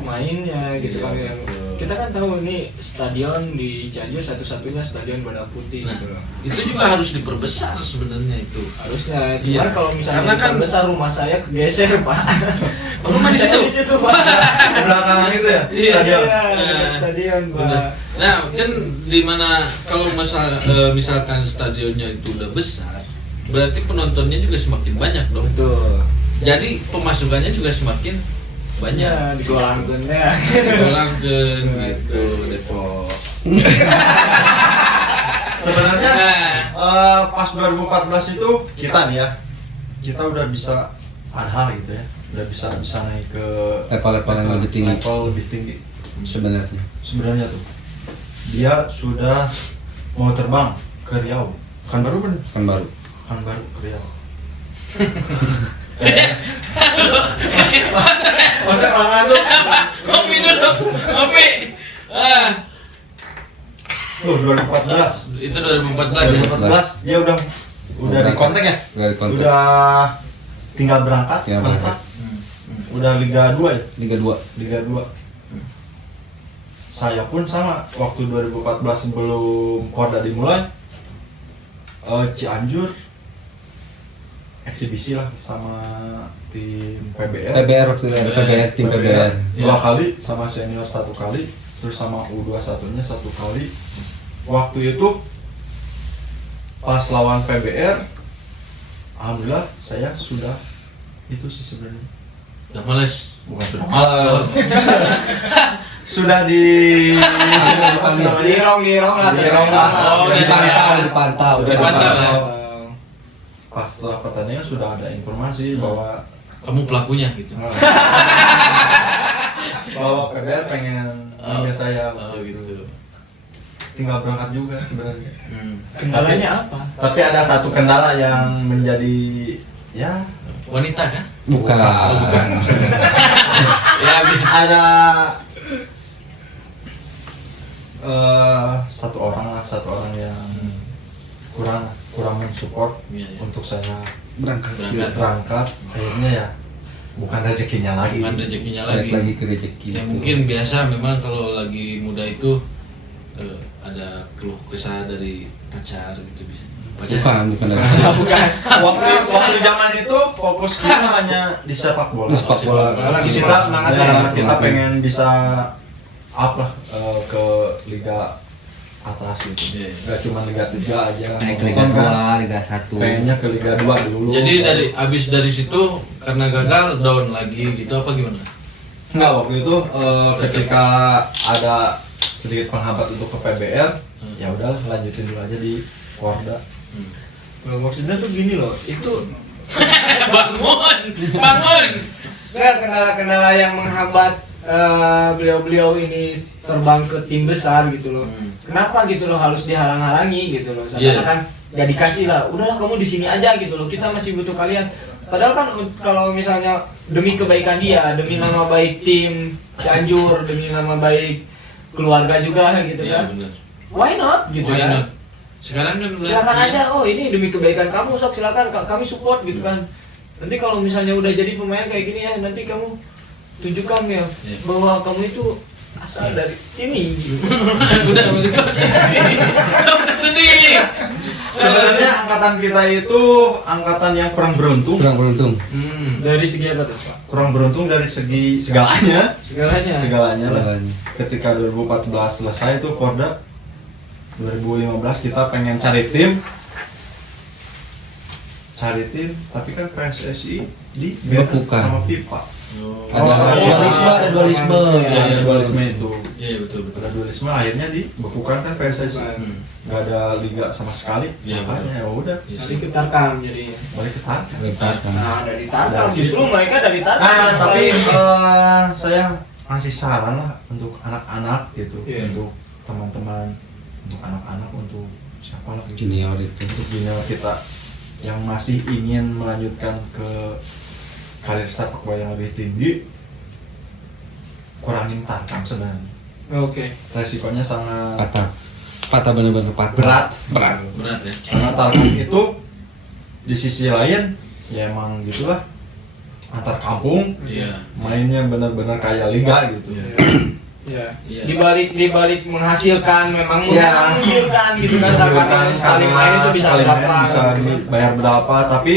mainnya gitu Iya, kan. Yang betul. kita kan tahu nih stadion di Cianjur satu-satunya stadion Badak Putih Nah, gitu loh. itu juga harus diperbesar sebenarnya itu. Harusnya, cuman Iya. kalau misalnya Karena kan- besar rumah saya kegeser pak. Rumah di Saya situ? di situ pak. Di belakangan itu ya Iya. stadion. Iya, Nah, dekat stadion pak. Benar. Nah, kan di mana kalau misalkan stadionnya itu udah besar, berarti penontonnya juga semakin banyak dong. Betul. Jadi pemasukannya juga semakin banyak. Ya, digolangkeun teh. Digolangkeun gitu Depok. Sebenarnya Nah, pas 2014 itu kita nih ya, kita udah bisa ada gitu ya, udah bisa naik ke Level-level yang lebih tinggi. level lebih tinggi. Sebenarnya. Sebenarnya tuh dia sudah mau terbang ke Riau, kan baru bener, Kan baru. kan baru ke Riau. Masa mangan tuh? kopi dulu, kopi. Tuh 2014. Itu 2014 ya. 2014 dia udah di kontak ya? Udah di kontak. Udah tinggal berangkat, Tinggal kontrak. berangkat. Udah Liga 2 ya? Liga 2. Liga 2. Saya pun sama waktu 2014 sebelum Porda dimulai, Cianjur eksibisi lah sama tim PBR. PBR waktu itu ada PBR, tim PBR. Dua kali sama senior 1 kali, terus sama U21-nya 1 kali. Waktu itu pas lawan PBR, alhamdulillah saya sudah itu sih sebenarnya. Udah males. Bukan sudah malas. Sudah di Girong lah. Girong lah. Oh, Dipantau. Sudah Dipantau. dipantau. Pas setelah pertandingan sudah ada informasi bahwa Kamu pelakunya gitu. bahwa PBR pengen ngambil saya. Oh gitu. Tinggal berangkat juga sebenarnya. Kendalanya apa? Tapi ada satu kendala yang menjadi ya Wanita kan? Bukan. Ya, ada satu orang yang kurang mensupport Iya, iya. untuk saya Berangkat. berangkat. Akhirnya ya bukan rezekinya lagi. bukan rezekinya Balik lagi. lagi ke rezeki. Ya mungkin biasa memang kalau lagi muda itu ada keluh kesah dari pacar gitu bisa. Bukan dari Bukan. Waktu zaman itu fokus kita hanya di sepak bola. Di sepak bola. Lagi Kita semangat ya, ya. kita pengen bisa up lah ke liga atas gitu. Iya, iya. Gak cuma liga 3 aja. Naik ke Liga Kan 2, Liga 1. pengennya ke liga 2 dulu. Jadi abis dari situ karena gagal down lagi gitu apa gimana? Enggak, waktu itu ketika ada sedikit penghambat untuk ke PBR, ya udahlah lanjutin dulu aja di Porda. Loh, maksudnya tuh gini loh, itu bangun. nggak kendala-kendala yang menghambat beliau-beliau ini terbang ke tim besar gitu loh. Kenapa gitu loh harus dihalang-halangi gitu loh? Seakan kan nggak dikasih lah. Udahlah kamu di sini aja gitu loh. Kita masih butuh kalian. Padahal kan kalau misalnya demi kebaikan dia, demi nama baik tim Cianjur, demi nama baik keluarga juga gitu Iya kan. benar. Why not gitu Why kan? not? Sekarang kan udah Silakan aja, oh ini demi kebaikan kamu, sok silakan kami support gitu kan. Nanti kalau misalnya udah jadi pemain kayak gini ya, nanti kamu tunjukkan ya Iya. bahwa kamu itu asal dari sini gitu. udah nggak usah sedih. Nggak usah sedih. Sebenarnya angkatan kita itu angkatan yang kurang beruntung. Kurang beruntung. Dari segi apa tuh Pak? Kurang beruntung dari segi segalanya. Segalanya. Segalanya lah. Segalanya. Ketika 2014 selesai itu Porda, 2015 kita pengen cari tim, tapi kan PSSI di Bekukan. sama FIFA. Ada dualisme. Ya, dualisme itu. Iya betul betul. Ada dualisme akhirnya dibekukan kan PSSI. Nggak ada liga sama sekali. Iya, Makanya ya udah Iya Nanti sih. ke Tarkam jadi. balik ke Tarkam. Nah, dari Tarkam justru mereka dari Tarkam. Nah, tapi saya ngasih saran lah untuk anak-anak gitu, Iya. untuk teman-teman, untuk anak-anak, untuk siapa lah gitu. Junior itu. Untuk junior kita yang masih ingin melanjutkan ke karir sepak bola yang lebih tinggi, kurangin tarkam sebenarnya. Oke. Resikonya sangat patah bener-bener patah. berat. Berat ya. Karena tarkam itu di sisi lain ya emang gitulah, antar kampung Iya. mainnya benar-benar kayak liga gitu. Iya. Ya. Iya. Di balik menghasilkan memang Iya. menghasilkan gitu kan, karena sekali main itu bisa sekali berapa main bisa gitu. bayar berapa, tapi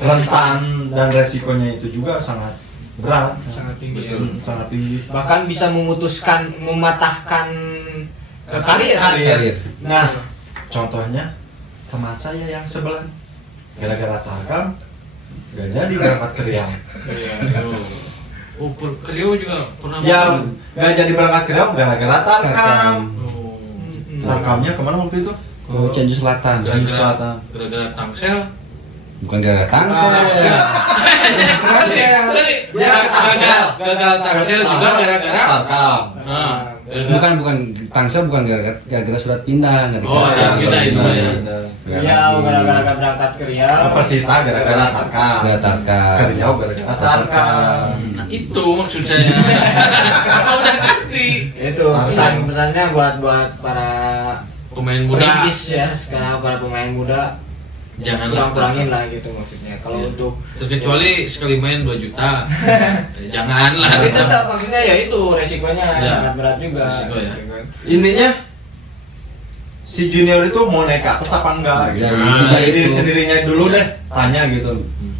rentan dan resikonya itu juga sangat berat, Sangat tinggi. Betul. sangat tinggi. Bahkan bisa mematahkan karir. Karir. Nah, contohnya teman saya yang sebelah gara-gara tarkam gak jadi berangkat ke Riau. Oh, Kriau juga pernah Ya, main. gak jadi berangkat ke Riau gara-gara tarkam. Oh. Tarkamnya kemana waktu itu? Ke Cianjur Selatan. Cianjur Selatan. Gara-gara tangsel. Bukan gara-gara tangsel. Sorry. Gagal tangsel juga gara-gara. Tarkam. Nah, gara-gara- Bukan tangsel, bukan gara-gara surat pindah, nggak Oh, dikasih yang surat pindah itu pindah. ya. Riau gara-gara berangkat ke Riau. Persita gara-gara tarkam. Gara tarkam. Ke Riau gara-gara tarkam. Nah, itu maksud saya. Apa udah ngerti? Itu pesan-pesannya buat para Pemain muda perintis ya, sekarang para pemain muda janganlah kurangin lah gitu maksudnya. Kalau Iya. untuk terkecuali sekali main 2 juta. Janganlah. tapi tetap maksudnya ya itu resikonya Ya. sangat berat juga. Resiko ya. gitu kan. Intinya si junior itu mau naik ke atas apa enggak gitu. Ya, itu Dari diri itu. sendirinya dulu deh, tanya gitu.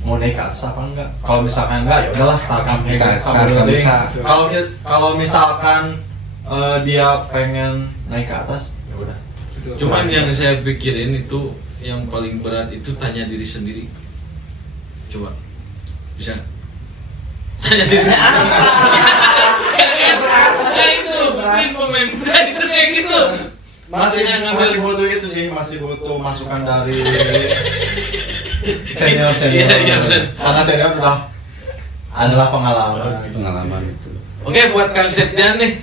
Mau naik ke atas apa enggak? Kalau misalkan enggak, ya udahlah tarkam Tarkam sama building. bisa. Kalau misalkan dia pengen naik ke atas, ya udah. Cuman yang saya pikirin itu yang paling berat itu tanya diri sendiri. Coba bisa tanya diri. Nah itu mungkin pemain muda itu kayak gitu. Masih Makanya ngambil- masih butuh itu sih, masih butuh masukan dari senior. Iya, benar. Karena senior sudah adalah pengalaman. Pengalaman itu. Oke, buat Kang Septian nih.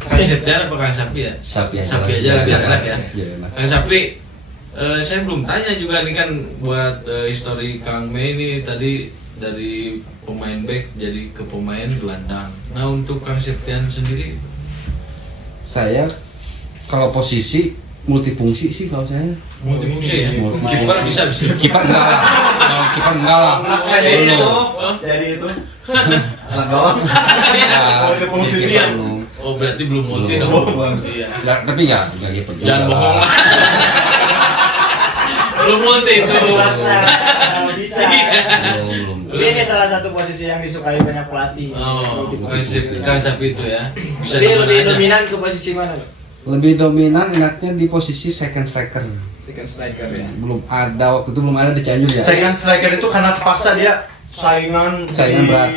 Kang Septian apa Kang Sapi ya? Sapi aja. Sapi aja lah biar enak ya. Iya, enak. Kang Sapi, saya belum tanya juga nih kan buat histori Kang Mei ini tadi dari pemain back jadi ke pemain gelandang. Nah untuk Kang Septian sendiri, Saya kalau posisi multifungsi sih kalau saya. multifungsi ya. Multifungsi. Kiper bisa. Kiper enggak lah. Kalau kiper enggak lah. Jadi Belum. itu, jadi itu. Anak gawang. Nah, Multifungsi kiper dia. belum. Oh berarti belum multi dong. Belum. Iya. Ya, tapi enggak kiper juga. Jangan bohong lah. Belum multi itu. Bisa. Belum. Tapi ini salah satu posisi yang disukai banyak pelatih. Oh, Multifungsi. Kang Sapi itu ya. Bisa Jadi di mana lebih aja. dominan ke posisi mana, Pak? Lebih dominan enaknya di posisi second striker. Second striker ya. Belum ada waktu itu belum ada di Cianjur ya. Second striker itu karena terpaksa dia saingan Saingan di berat.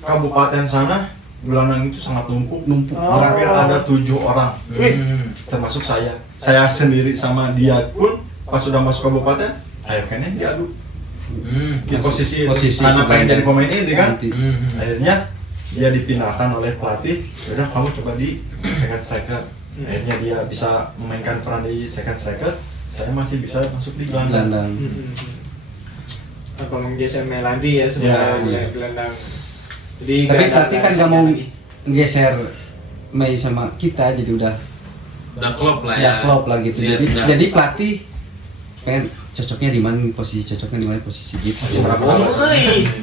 kabupaten sana, gelandang itu sangat numpuk. Numpuk. Hampir ada 7 orang, termasuk saya. Saya sendiri sama dia pun pas sudah masuk kabupaten, ayo kayaknya diadu di posisi itu. Karena pengen jadi pemain inti kan. Akhirnya dia dipindahkan oleh pelatih, udah kamu coba di second striker. Akhirnya dia bisa memainkan peran di second striker, saya masih bisa masuk di gelandang. Gelandang. Apa menggeser Melandi ya sebagai Ya, gelandang. Jadi Tapi gelandang pelatih kan nggak mau lagi. geser Mei sama kita, jadi udah klop lah ya. klop lah gitu. Dia Jadi, sudah- jadi pelatih pengen cocoknya di mana posisi cocoknya di mana posisi gitu. Masih berapa tahun?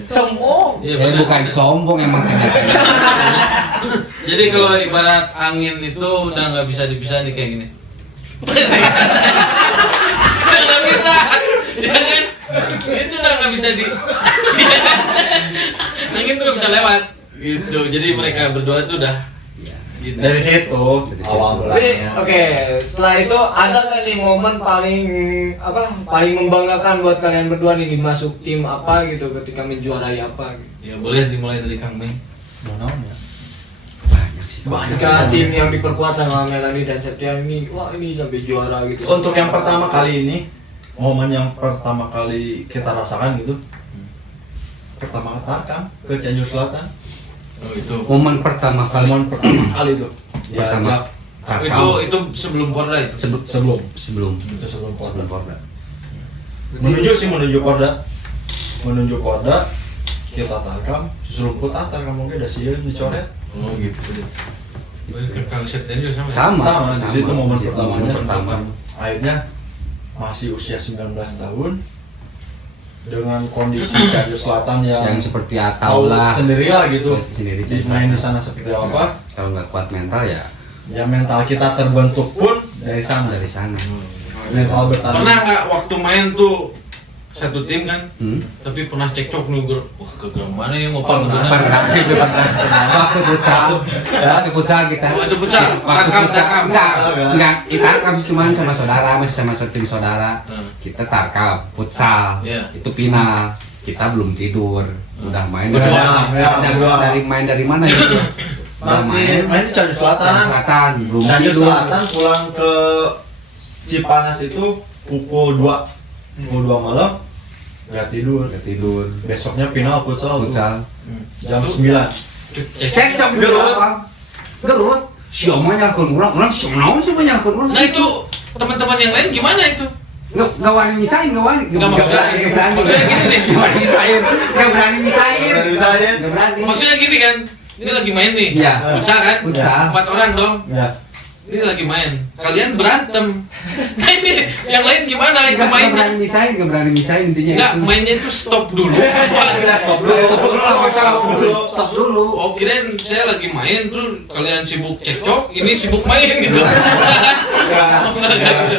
Sombong. Iya, Ya benar. bukan sombong emang kenyataannya. Jadi kalau ibarat angin itu udah nggak bisa dipisah nih kayak gini. Udah nggak bisa, ya kan? Itu udah nggak bisa di. Angin tuh nggak bisa lewat, gitu. Jadi mereka berdua tuh udah. Gitu. Dari situ awal Tapi mulanya. oke, setelah itu ada nggak nih momen paling membanggakan buat kalian berdua nih dimasuk tim apa gitu ketika menjuarai apa gitu. Ya boleh dimulai dari Kang Mei. Mau naon ya? Banyak sih. Banyak. Ketika tim yang diperkuat sama Melanie dan Septian ini, wah ini sampai juara gitu. Untuk yang pertama kali ini, momen yang pertama kali kita rasakan gitu, pertama tarkam ke Cianjur Selatan. Oh itu. Momen pertama kali. Momen pertama kali tuh. Pertama. Diajak Itu sebelum Porda itu. sebelum Sebelum itu sebelum Porda. sebelum Porda. Menuju Porda kita tarkam, susul tarkam mungkin udah sieun dicoret. Oh gitu. Kang Septian juga Sama. Sama, di situ momen Di situ pertamanya. momen pertama. Akhirnya masih usia 19 tahun dengan kondisi Cianjur Selatan yang seperti tahu atau lah sendirilah gitu. sendiri Main di sana seperti apa? kalau nggak kuat mental ya Ya mental kita terbentuk pun dari sana. dari sana. Mental bertanding. Pernah nggak waktu main tuh satu tim kan? Hmm? Tapi pernah cekcok nih, wah kegel mana yang mau Pernah. Waktu futsal, waktu futsal kita. Waktu futsal, Waktu tarkam, futsal, tarkam. enggak, kita tarkam cuma sama saudara, masih sama tim saudara. Hmm. Kita tarkam, futsal, Iya. itu final. Kita belum tidur, udah main. Berdua, ya, berdua. Dari main dari mana itu? Udah Masih main di Cianjur Selatan. Cianjur Selatan, belum Cianjur tidur. Selatan pulang ke Cipanas itu pukul 2. Pukul 2 malam nggak tidur. Nggak tidur. Besoknya final futsal tuh, Futsal. jam 9. Cekcok di lapang. Gerut. Siapa nyalakan orang siapa sih nyalakan orang? Nah itu teman-teman yang lain gimana itu? Nggak wani misain, nggak wani. Nggak maksudnya- maksudnya gini nih. Nggak wani misain, nggak berani misain. Dari saya. Nggak berani. Maksudnya gini kan, ini lagi main nih, Iya. futsal kan? Futsal. 4 orang dong, Ya. ini lagi main. Kalian berantem. Nah ini yang lain gimana itu Nggak mainnya? berani misain intinya Enggak, itu. mainnya itu stop dulu. Stop dulu. Stop dulu lah, masalah dulu. Stop dulu. Oh kirain saya lagi main terus kalian sibuk cekcok, ini sibuk main gitu. Oh, enggak gitu.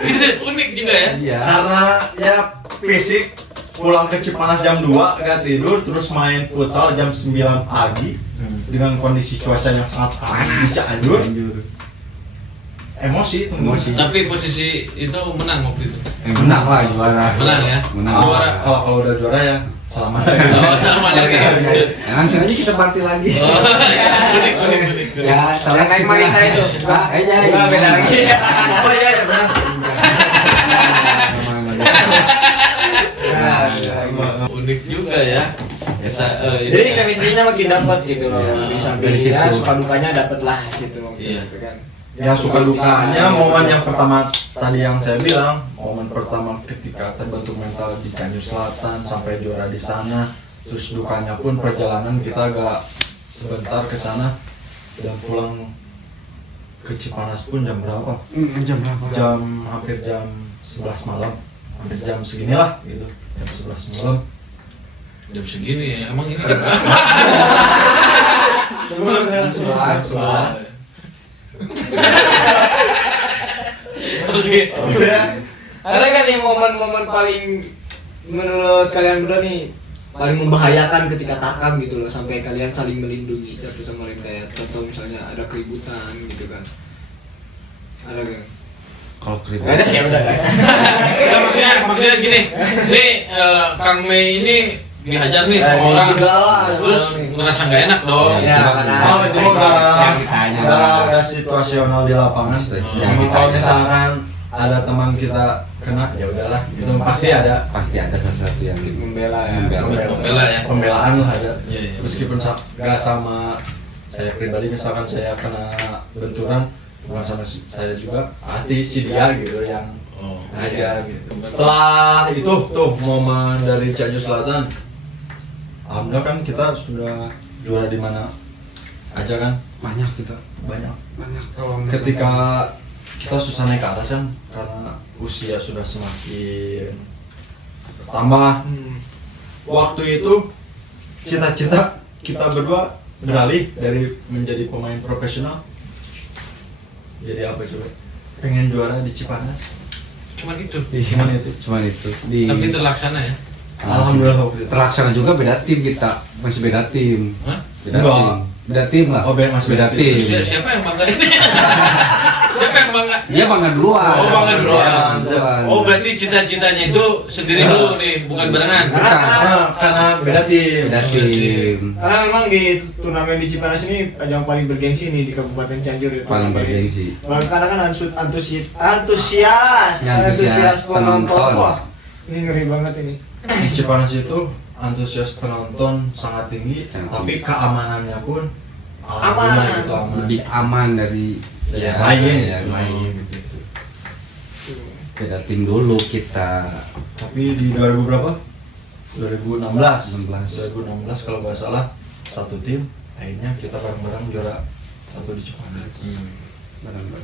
Itu unik juga ya. Iya. Karena ya fisik pulang ke Cipanas jam 2 nggak tidur terus main futsal jam 9 pagi dengan kondisi cuaca yang sangat panas di Cianjur. Emosi itu Emosi. Tapi posisi itu menang waktu itu. Menang lah juara. Menang ya. Menang. Juara. Kalau udah juara ya selamat. Oh, sama lagi. Ya, langsung aja kita party lagi. Oh, ya. Unik. Ya, Yang kayak Marita itu. Ah, iya. Beda lagi. Oh iya ya benar. Unik juga ya. Jadi chemistry-nya makin dapat gitu loh. Iya. Di samping Dari ya situ. suka dukanya dapat lah gitu Iya. maksudnya gitu kan. Ya suka dukanya momen yang pertama tadi yang saya bilang, momen pertama ketika terbentuk mental di Cianjur Selatan sampai juara di sana, terus dukanya pun perjalanan kita agak sebentar ke sana dan pulang ke Cipanas pun jam berapa? Jam berapa? Hampir jam 11 malam, hampir jam segini lah gitu, jam 11 malam. Jam segini emang ini jam berapa? Sebelas. Oke. Ada kan nih momen-momen paling menurut kalian berdua nih paling membahayakan ketika tarkam gitu loh sampai kalian saling melindungi satu sama lain kayak contoh misalnya ada keributan gitu kan. Ada gak? Kalau Gak ada ya udah guys. Enggak, maksudnya gini. Ini Kang Mei ini dihajar nih sama orang. juga lah. Terus ngerasa nggak enak dong. Ya, karena Oh itu udah yang ditanya. udah situasional di lapangan. Yang Kalau ditanya. misalkan ada teman kita kena, ya udahlah, itu pasti ada Pasti ada sesuatu yang membela ya. Membela ya. pembelaan lah ada. Iya, iya. Meskipun gak sama saya pribadi, misalkan saya kena benturan bukan sama saya juga, pasti si dia gitu yang Oh. aja gitu. Setelah itu tuh momen dari Cianjur Selatan, alhamdulillah kan kita sudah juara di mana aja kan, banyak kita. banyak. Kalau Ketika kita susah naik ke atas kan karena usia sudah semakin bertambah. Waktu itu cita-cita kita berdua beralih dari menjadi pemain profesional jadi apa coba? Pengen juara di Cipanas. Cuman itu. Cuman itu. Cuman itu. Di Tapi terlaksana ya. Alhamdulillah waktu itu. terlaksana juga beda tim kita. Masih beda tim. Hah? Beda Enggak. tim. Beda tim lah. Oh, masih beda tim. Siapa yang bangga ini? Siapa yang bangga? Dia bangga duluan. Oh, bangga duluan. Duluan. Oh berarti cita-citanya itu sendiri dulu nih, bukan barengan. Karena beda tim. Beda tim. Karena memang di turnamen di Cipanas ini ajang paling bergengsi nih di Kabupaten Cianjur ya. Paling bergengsi. Karena kan antusias Antusias penonton. penonton. Wah, ini ngeri banget ini. Di Cipanas itu antusias penonton sangat tinggi, Sangat tapi tinggi. keamanannya pun alhamdulillah Aman. gitu, aman. Lebih aman dari Ya, lain. ya, lain. Beda tim dulu kita. Tapi di 2000 berapa? 2016. 16. 2016 kalau nggak salah satu tim, akhirnya kita bareng-bareng juara 1 di Cipanas. Benar-benar.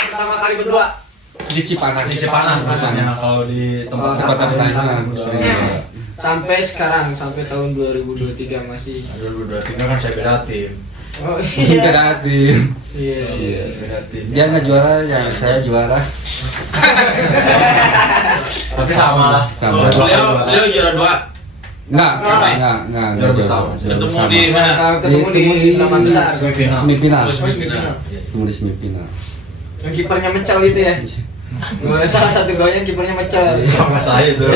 Pertama kali berdua Di Cipanas. Di Cipanas maksudnya, kalau di tempat-tempat lain sampai sekarang, sampai tahun 2023 masih. 2023 kan saya beda tim. Oh Beda tim. Iya. Beda tim. Dia nggak juara, ya saya juara. Tapi sama lah. Sama. Leo juara 2. Nggak Juara bersama. Ketemu di mana? Ketemu di delapan besar. Semifinal. Oh, semifinal. Ketemu di semifinal. Yang kipernya Mecel itu ya. Salah satu golnya kipernya Mecel. Sama saya itu.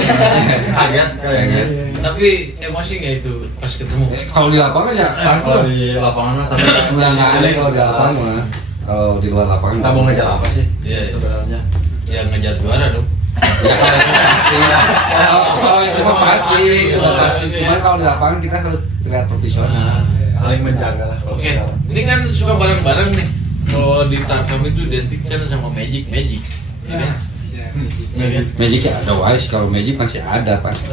Kaget kayaknya. Tapi emosi nggak itu pas ketemu? Kalau di lapangan ya pasti. Kalau di lapangan tapi Nggak ada kalau di lapangan mah. Kalau di luar lapangan. kita mau ngejar apa sih Iya. sebenarnya? Ya ngejar juara dong. Ya kalau itu pasti. Kalau itu mah pasti. Itu pasti. Cuman kalau di lapangan kita harus terlihat profesional. Saling menjaga lah kalau Oke, sekarang. ini kan suka bareng-bareng nih. Kalau di Tarkam itu identik kan sama Magic. Ya kan? Iya kan? Magic ya ada wise, kalau Magic masih ada pasti.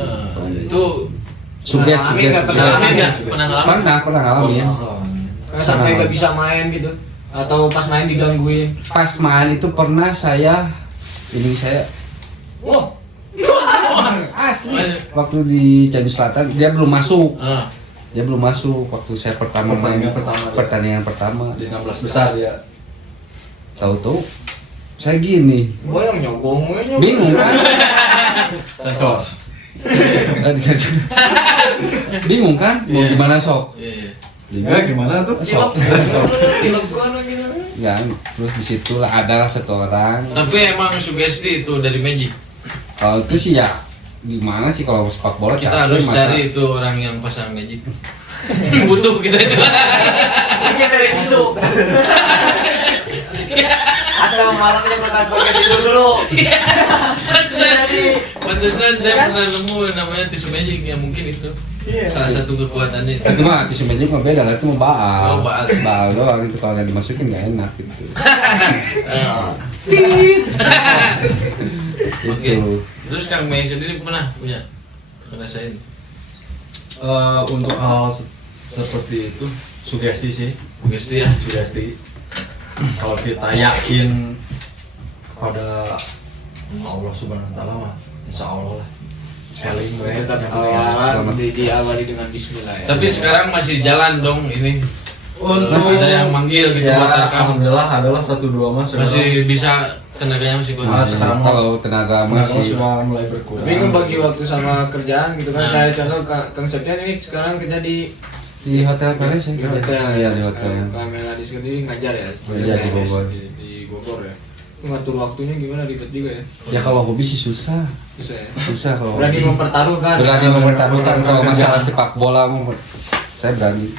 Itu Sugesti. ngalamin nggak? Pernah ngalamin? Pernah ngalamin. Nggak sampai nggak bisa main gitu. Atau pas main digangguin. Pas main itu pernah saya Wah, asli waktu di Cianjur Selatan dia belum masuk. Ah, Dia belum masuk waktu saya pertama main Pertandingan pertama. pertandingan pertama. Di 16 besar ya. Tahu-tahu saya gini, gue yang nyogong, bingung kan? Sensor. Bingung kan? Mau Iya. gimana sok? iya. Gimana tuh? Sok. Kilop gua gitu. Ya, terus di situ lah adalah satu orang. Tapi emang sugesti itu dari Magic. Kalau itu sih ya gimana sih kalau sepak bola Kita capek, harus masa- cari itu orang yang pasang Magic. Butuh kita itu. Mungkin dari tisu. Atau malamnya makan pakai tisu dulu. Pantesan saya pernah nemu namanya tisu Magic ya mungkin itu. Salah satu kekuatannya. Itu mah tisu magic mah beda lah, itu mah baal. Oh, baal. Baal doang itu kalau nggak dimasukin nggak enak gitu. Oke. Itu. Terus Kang Mei sendiri pernah punya ngerasain? Untuk hal seperti itu sugesti sih, Sugesti ya. sugesti. Kalau kita yakin pada Allah Subhanahu Wa Taala mah, Insya Allah lah. Saling Tetap yang diawali dengan Bismillah ya. Tapi sekarang masih jalan dong ini. untuk Masih ada yang manggil gitu ya, buat Tarkam. alhamdulillah adalah 1-2 mas. Masih bisa tenaganya masih kuat. Mas, sekarang Kalau tenaga masih masih sudah mulai berkurang. Tapi kan bagi waktu sama kerjaan gitu kan. Nah. Kayak contoh Kang Septian ini sekarang kerja di hotel Palace di hotel ya di hotel. Kamela di sendiri ngajar ya. Iya, di Bogor. Di Bogor ya. Ngatur waktunya gimana ribet juga ya. Ya kalau hobi sih susah, Bisa ya. susah kalau Berani hobi. mempertaruhkan. Berani mempertaruhkan kalau masalah sepak bola saya berani.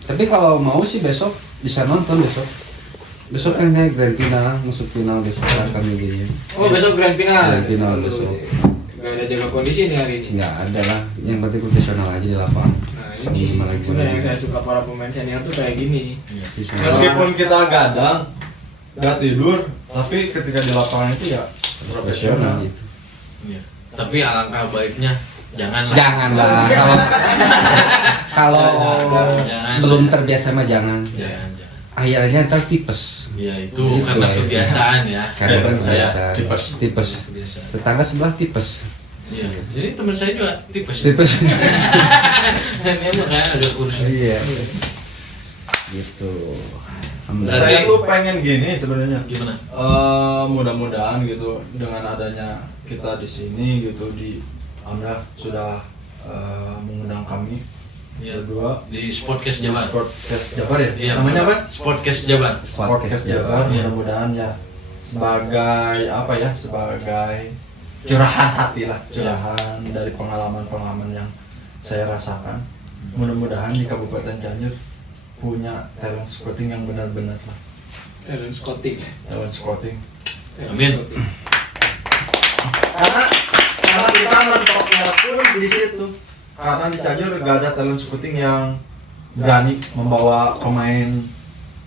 Tapi kalau mau sih besok bisa nonton besok. Besok kan kayak grand final, masuk final besok akan begini. Oh besok grand final. Grand final besok. Gak ada jaga kondisi nih hari ini. Enggak ada lah, yang penting profesional aja di lapangan. Nah ini Gimana, sudah gimana. yang saya suka para pemain senior tuh kayak gini. Meskipun kita gadang, nggak tidur, tapi ketika di lapangan itu ya profesional. gitu. Iya. Tapi alangkah baiknya janganlah. Janganlah kalau Jangan. belum terbiasa mah jangan. Jangan. Akhirnya ntar tipes. Ya itu Gitu karena ya. kebiasaan ya. Karena kan saya biasa. tipes. Tipes. Kebiasaan. Tetangga sebelah tipes. Iya. Jadi teman saya juga tipes. Tipes. Dia makanya ada kurus. Iya. Gitu. Alhamdulillah. Berarti- Saya tuh pengen gini sebenarnya. Gimana? Mudah-mudahan gitu dengan adanya kita di sini gitu di Alhamdulillah sudah mengundang kami Iya. berdua Di Sportcast di Jabar. Sportcast Jabar ya. Iya. Namanya apa? Sportcast Jabar. Sportcast Jabar. Iya. Mudah-mudahan ya sebagai apa ya sebagai curahan hati lah, curahan dari pengalaman-pengalaman yang saya rasakan. Mudah-mudahan di Kabupaten Cianjur punya talent scouting yang benar-benar lah, Talent scouting ya. talent scouting. Amin. Karena kita mentoknya pun di situ. Karena di Cianjur gak ada talent scouting yang berani membawa pemain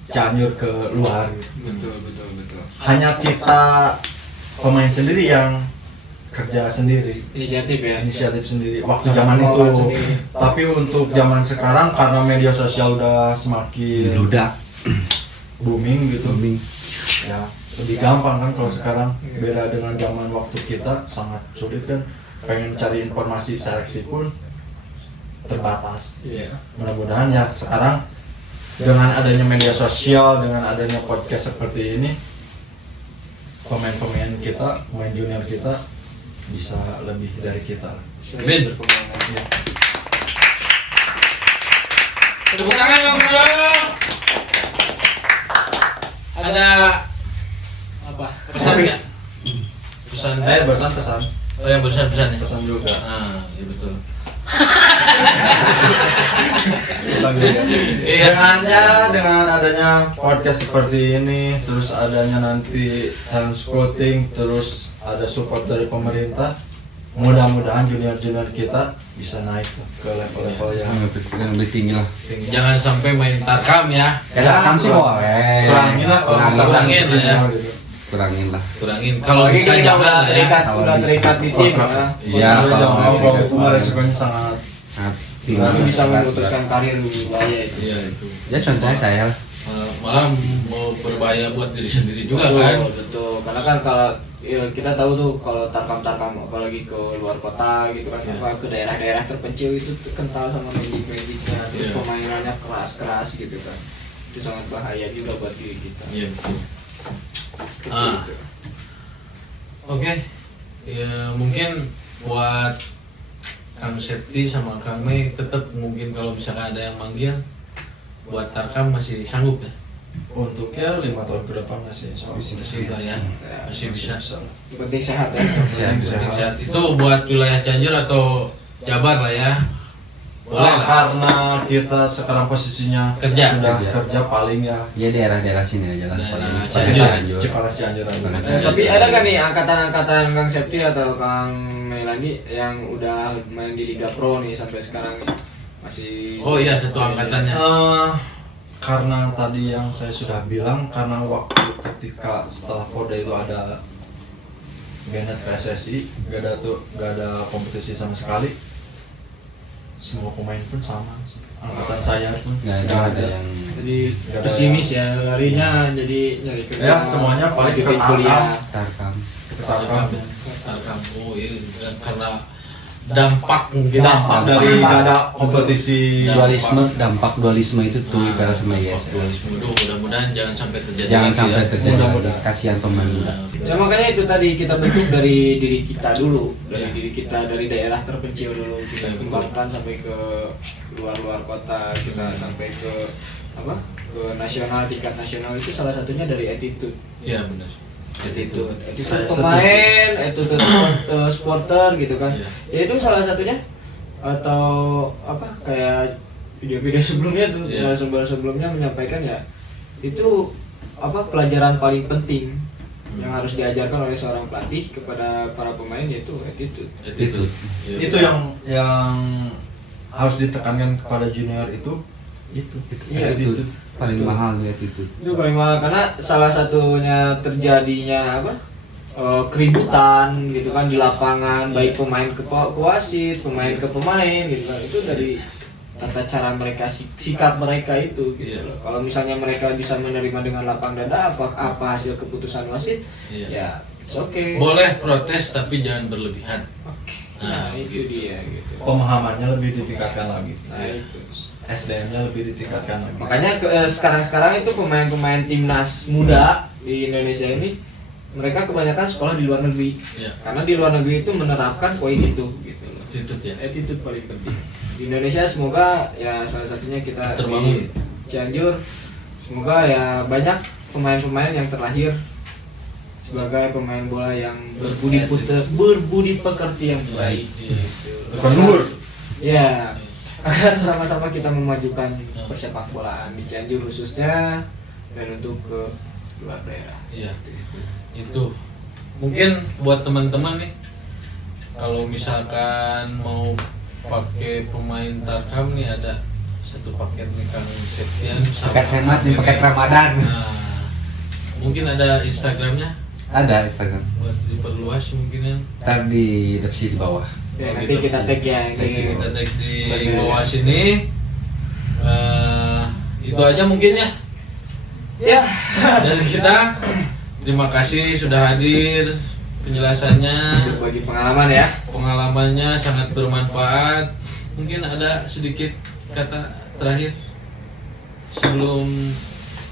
Cianjur ke luar gitu. Betul. Hanya kita pemain sendiri yang kerja sendiri, Inisiatif ya. inisiatif sendiri waktu Cara zaman mengelola itu. sendiri. Tapi untuk zaman sekarang karena media sosial udah semakin Ludak. booming gitu, Booming. ya lebih gampang kan kalau sekarang. Beda dengan zaman waktu kita sangat sulit kan, pengen cari informasi seleksi pun terbatas. Iya. Mudah-mudahan ya sekarang dengan adanya media sosial, dengan adanya podcast seperti ini, pemain-pemain kita, pemain junior kita bisa lebih dari kita. Amin. Berkembang. Ya. Tepuk tangan dong bro. Ada Apa? pesan nggak? Pesan. Pesan-pesan, Oh yang pesan-pesan ya. pesan juga. Ah, iya betul. Pesan juga. Dengan adanya podcast seperti ini, terus adanya nanti talent scouting, terus ada support dari pemerintah, mudah-mudahan junior-junior kita bisa naik ke level-level yang Yang lebih tinggi lah. tinggi. Jangan sampai main tarkam ya. Kan sih boleh. Kurangin lah kalau bisa Kurangin lah ya. gitu. Kurangin lah. Kurangin. Kalau Apalagi bisa kita jangan udah lah ya. terikat, Kalau udah bisa. terikat di tim ya. Iya, Kalau kalau jangan mau, kalau dari itu mah resikonya sangat. Tinggi. Tapi bisa memutuskan karir di bahaya itu. Iya itu. Ya contohnya saya lah. Malah mau berbahaya buat diri sendiri juga Betul, kan. betul. Karena kan kalau ya, kita tahu tuh kalau tarkam-tarkam apalagi ke luar kota gitu kan, Iya. apa ke daerah-daerah terpencil itu kental sama magic-magicnya, terus Iya. permainannya keras-keras gitu kan. Itu sangat bahaya juga buat diri kita. Iya betul. Seperti Ah. itu. Oke. Ya mungkin buat Kang Septi sama Kang Mei tetap mungkin kalau misalkan ada yang manggil buat tarkam masih sanggup ya. Untuknya 5 tahun ke depan masih insya Allah. Masih lah ya. Masih bisa. Yang penting sehat ya. Sehat. Penting sehat. Itu buat wilayah Cianjur atau Jabar lah ya. Boleh lah. Karena kita sekarang posisinya Kerja. sudah Kerja. kerja paling ya Ya daerah-daerah sini aja lah. Daerah Paling Cianjur. Cianjur. Cipanas Cianjur aja. Cipanas. Tapi ada kan nih angkatan-angkatan Kang Septi atau Kang Melani yang udah main di Liga Pro nih sampai sekarang nih masih. Oh iya satu angkatannya. Karena tadi yang saya sudah bilang, karena waktu ketika setelah Polda itu ada Bennett PSSI, gak ada kompetisi sama sekali. Semua pemain pun sama, angkatan saya pun Nggak nggak ada yang Jadi Nggak ada pesimis ya larinya jadi nyari kerja. Ya, semuanya paling lanjutin ke kuliah. tarkam. ketangkap. Tarkam. Oh iya karena dampak mungkin Dampak dari gak ada kompetisi. Dampak dualisme itu tuh IPL sama ISL. dualisme itu mudah-mudahan jangan sampai terjadi. Jangan lagi sampai ya. terjadi. Mudah-mudahan. Kasihan pemain muda. Ya makanya itu tadi kita bentuk dari diri kita dulu, dari Ya. diri kita dari daerah terpencil dulu kita Ya, betul. kembangkan sampai ke luar-luar kota, kita sampai ke apa? Ke nasional, tingkat nasional itu salah satunya dari attitude. Iya benar. Attitude Saya pemain, attitude supporter gitu kan. Iya. Ya itu salah satunya atau apa kayak video-video sebelumnya tuh Iya. sebelumnya menyampaikan ya itu apa pelajaran paling penting yang harus diajarkan oleh seorang pelatih kepada para pemain yaitu attitude. Attitude. Iya, Itu benar. yang harus ditekankan kepada junior itu. Iya, Attitude. Paling Betul. mahal tuh attitude. Itu paling mahal karena salah satunya terjadinya apa keributan gitu kan di lapangan baik pemain ke wasit, pemain ke pemain gitu kan itu dari tata cara mereka sikap mereka itu gitu Iya. loh. Kalau misalnya mereka bisa menerima dengan lapang dada apa hasil keputusan wasit Iya. ya it's okay. Boleh protes tapi jangan berlebihan. Oke. Nah, Nah, itu dia gitu. Pemahamannya lebih ditingkatkan lagi. Nah, itu. SDM-nya lebih ditingkatkan lagi. Makanya sekarang itu pemain-pemain timnas muda di Indonesia ini mereka kebanyakan sekolah di luar negeri. Iya. Karena di luar negeri itu menerapkan poin itu gitu loh. Attitude ya. Attitude paling penting. Di Indonesia semoga ya salah satunya kita Terbangun. di Cianjur semoga ya banyak pemain-pemain yang terlahir sebagai pemain bola yang berbudi pekerti yang baik. Iya. Bukan luhur. Ya, agar sama-sama kita memajukan persepak bolaan di Cianjur khususnya dan untuk ke luar daerah. Iya. Itu mungkin buat teman-teman nih kalau misalkan mau pakai pemain tarkam nih ada satu paket nih Kang Septian sama Paket hemat nih, paket Ramadan. Nah, mungkin ada Instagramnya Ada Instagram. buat diperluas mungkin ya. Ntar di deskripsi di bawah. Ya, Oh, nanti gitu. kita tag ya ini. Kita tag di Bagian bawah sini. Itu aja mungkin ya Ya. dari kita. Terima kasih sudah hadir, penjelasannya, Berbagi pengalaman ya. pengalamannya sangat bermanfaat. Mungkin ada sedikit kata terakhir sebelum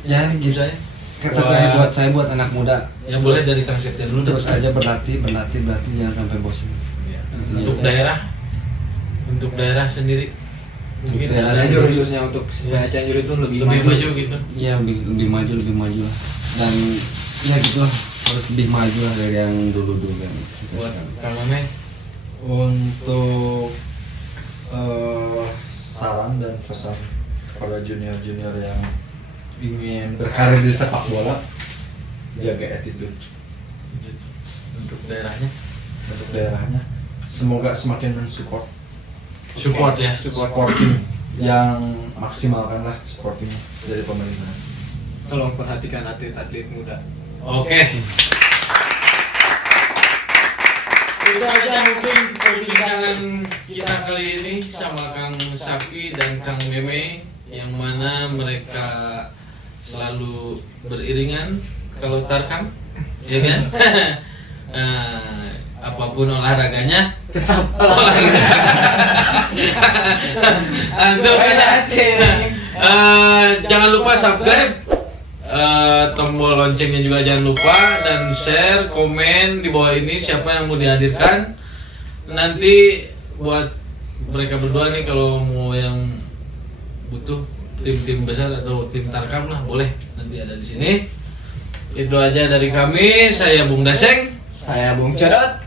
Ya gitu. saya. Kata terakhir buat saya, buat anak muda, Ya boleh dari Kang Septian dulu. terus aja berlatih jangan sampai bosan. Untuk daerah sendiri mungkin daerah ada Cianjur khususnya untuk Cianjur itu lebih maju gitu. Iya, lebih maju lah. Dan ya gitu lah, harus lebih maju lah dari yang dulu kan. Buat Kang Mame, Untuk saran dan pesan kepada junior-junior yang ingin berkarir di sepak bola, jaga attitude untuk daerahnya untuk daerahnya. Semoga semakin mensupport support ya. supporting yang maksimalkan lah supporting dari pemerintah. Tolong perhatikan atlet-atlet muda. Oke. Itu aja mungkin perbincangan kita kali ini sama Kang Sapi dan Kang Meme, yang mana mereka selalu beriringan kalau tarkam, ya kan? Apapun olahraganya, Tetap olahraga. Langsung aja. Jangan lupa subscribe, tombol loncengnya juga jangan lupa, dan share, komen di bawah ini siapa yang mau dihadirkan. Nanti buat mereka berdua nih kalau mau yang butuh tim-tim besar atau tim tarkam lah, boleh nanti ada di sini. Itu aja dari kami, saya Bung Daseng. Saya Bung Cedot.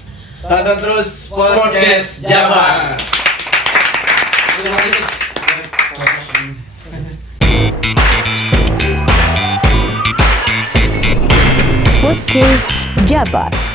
Tonton terus Podcast Jabar. Podcast Jabar.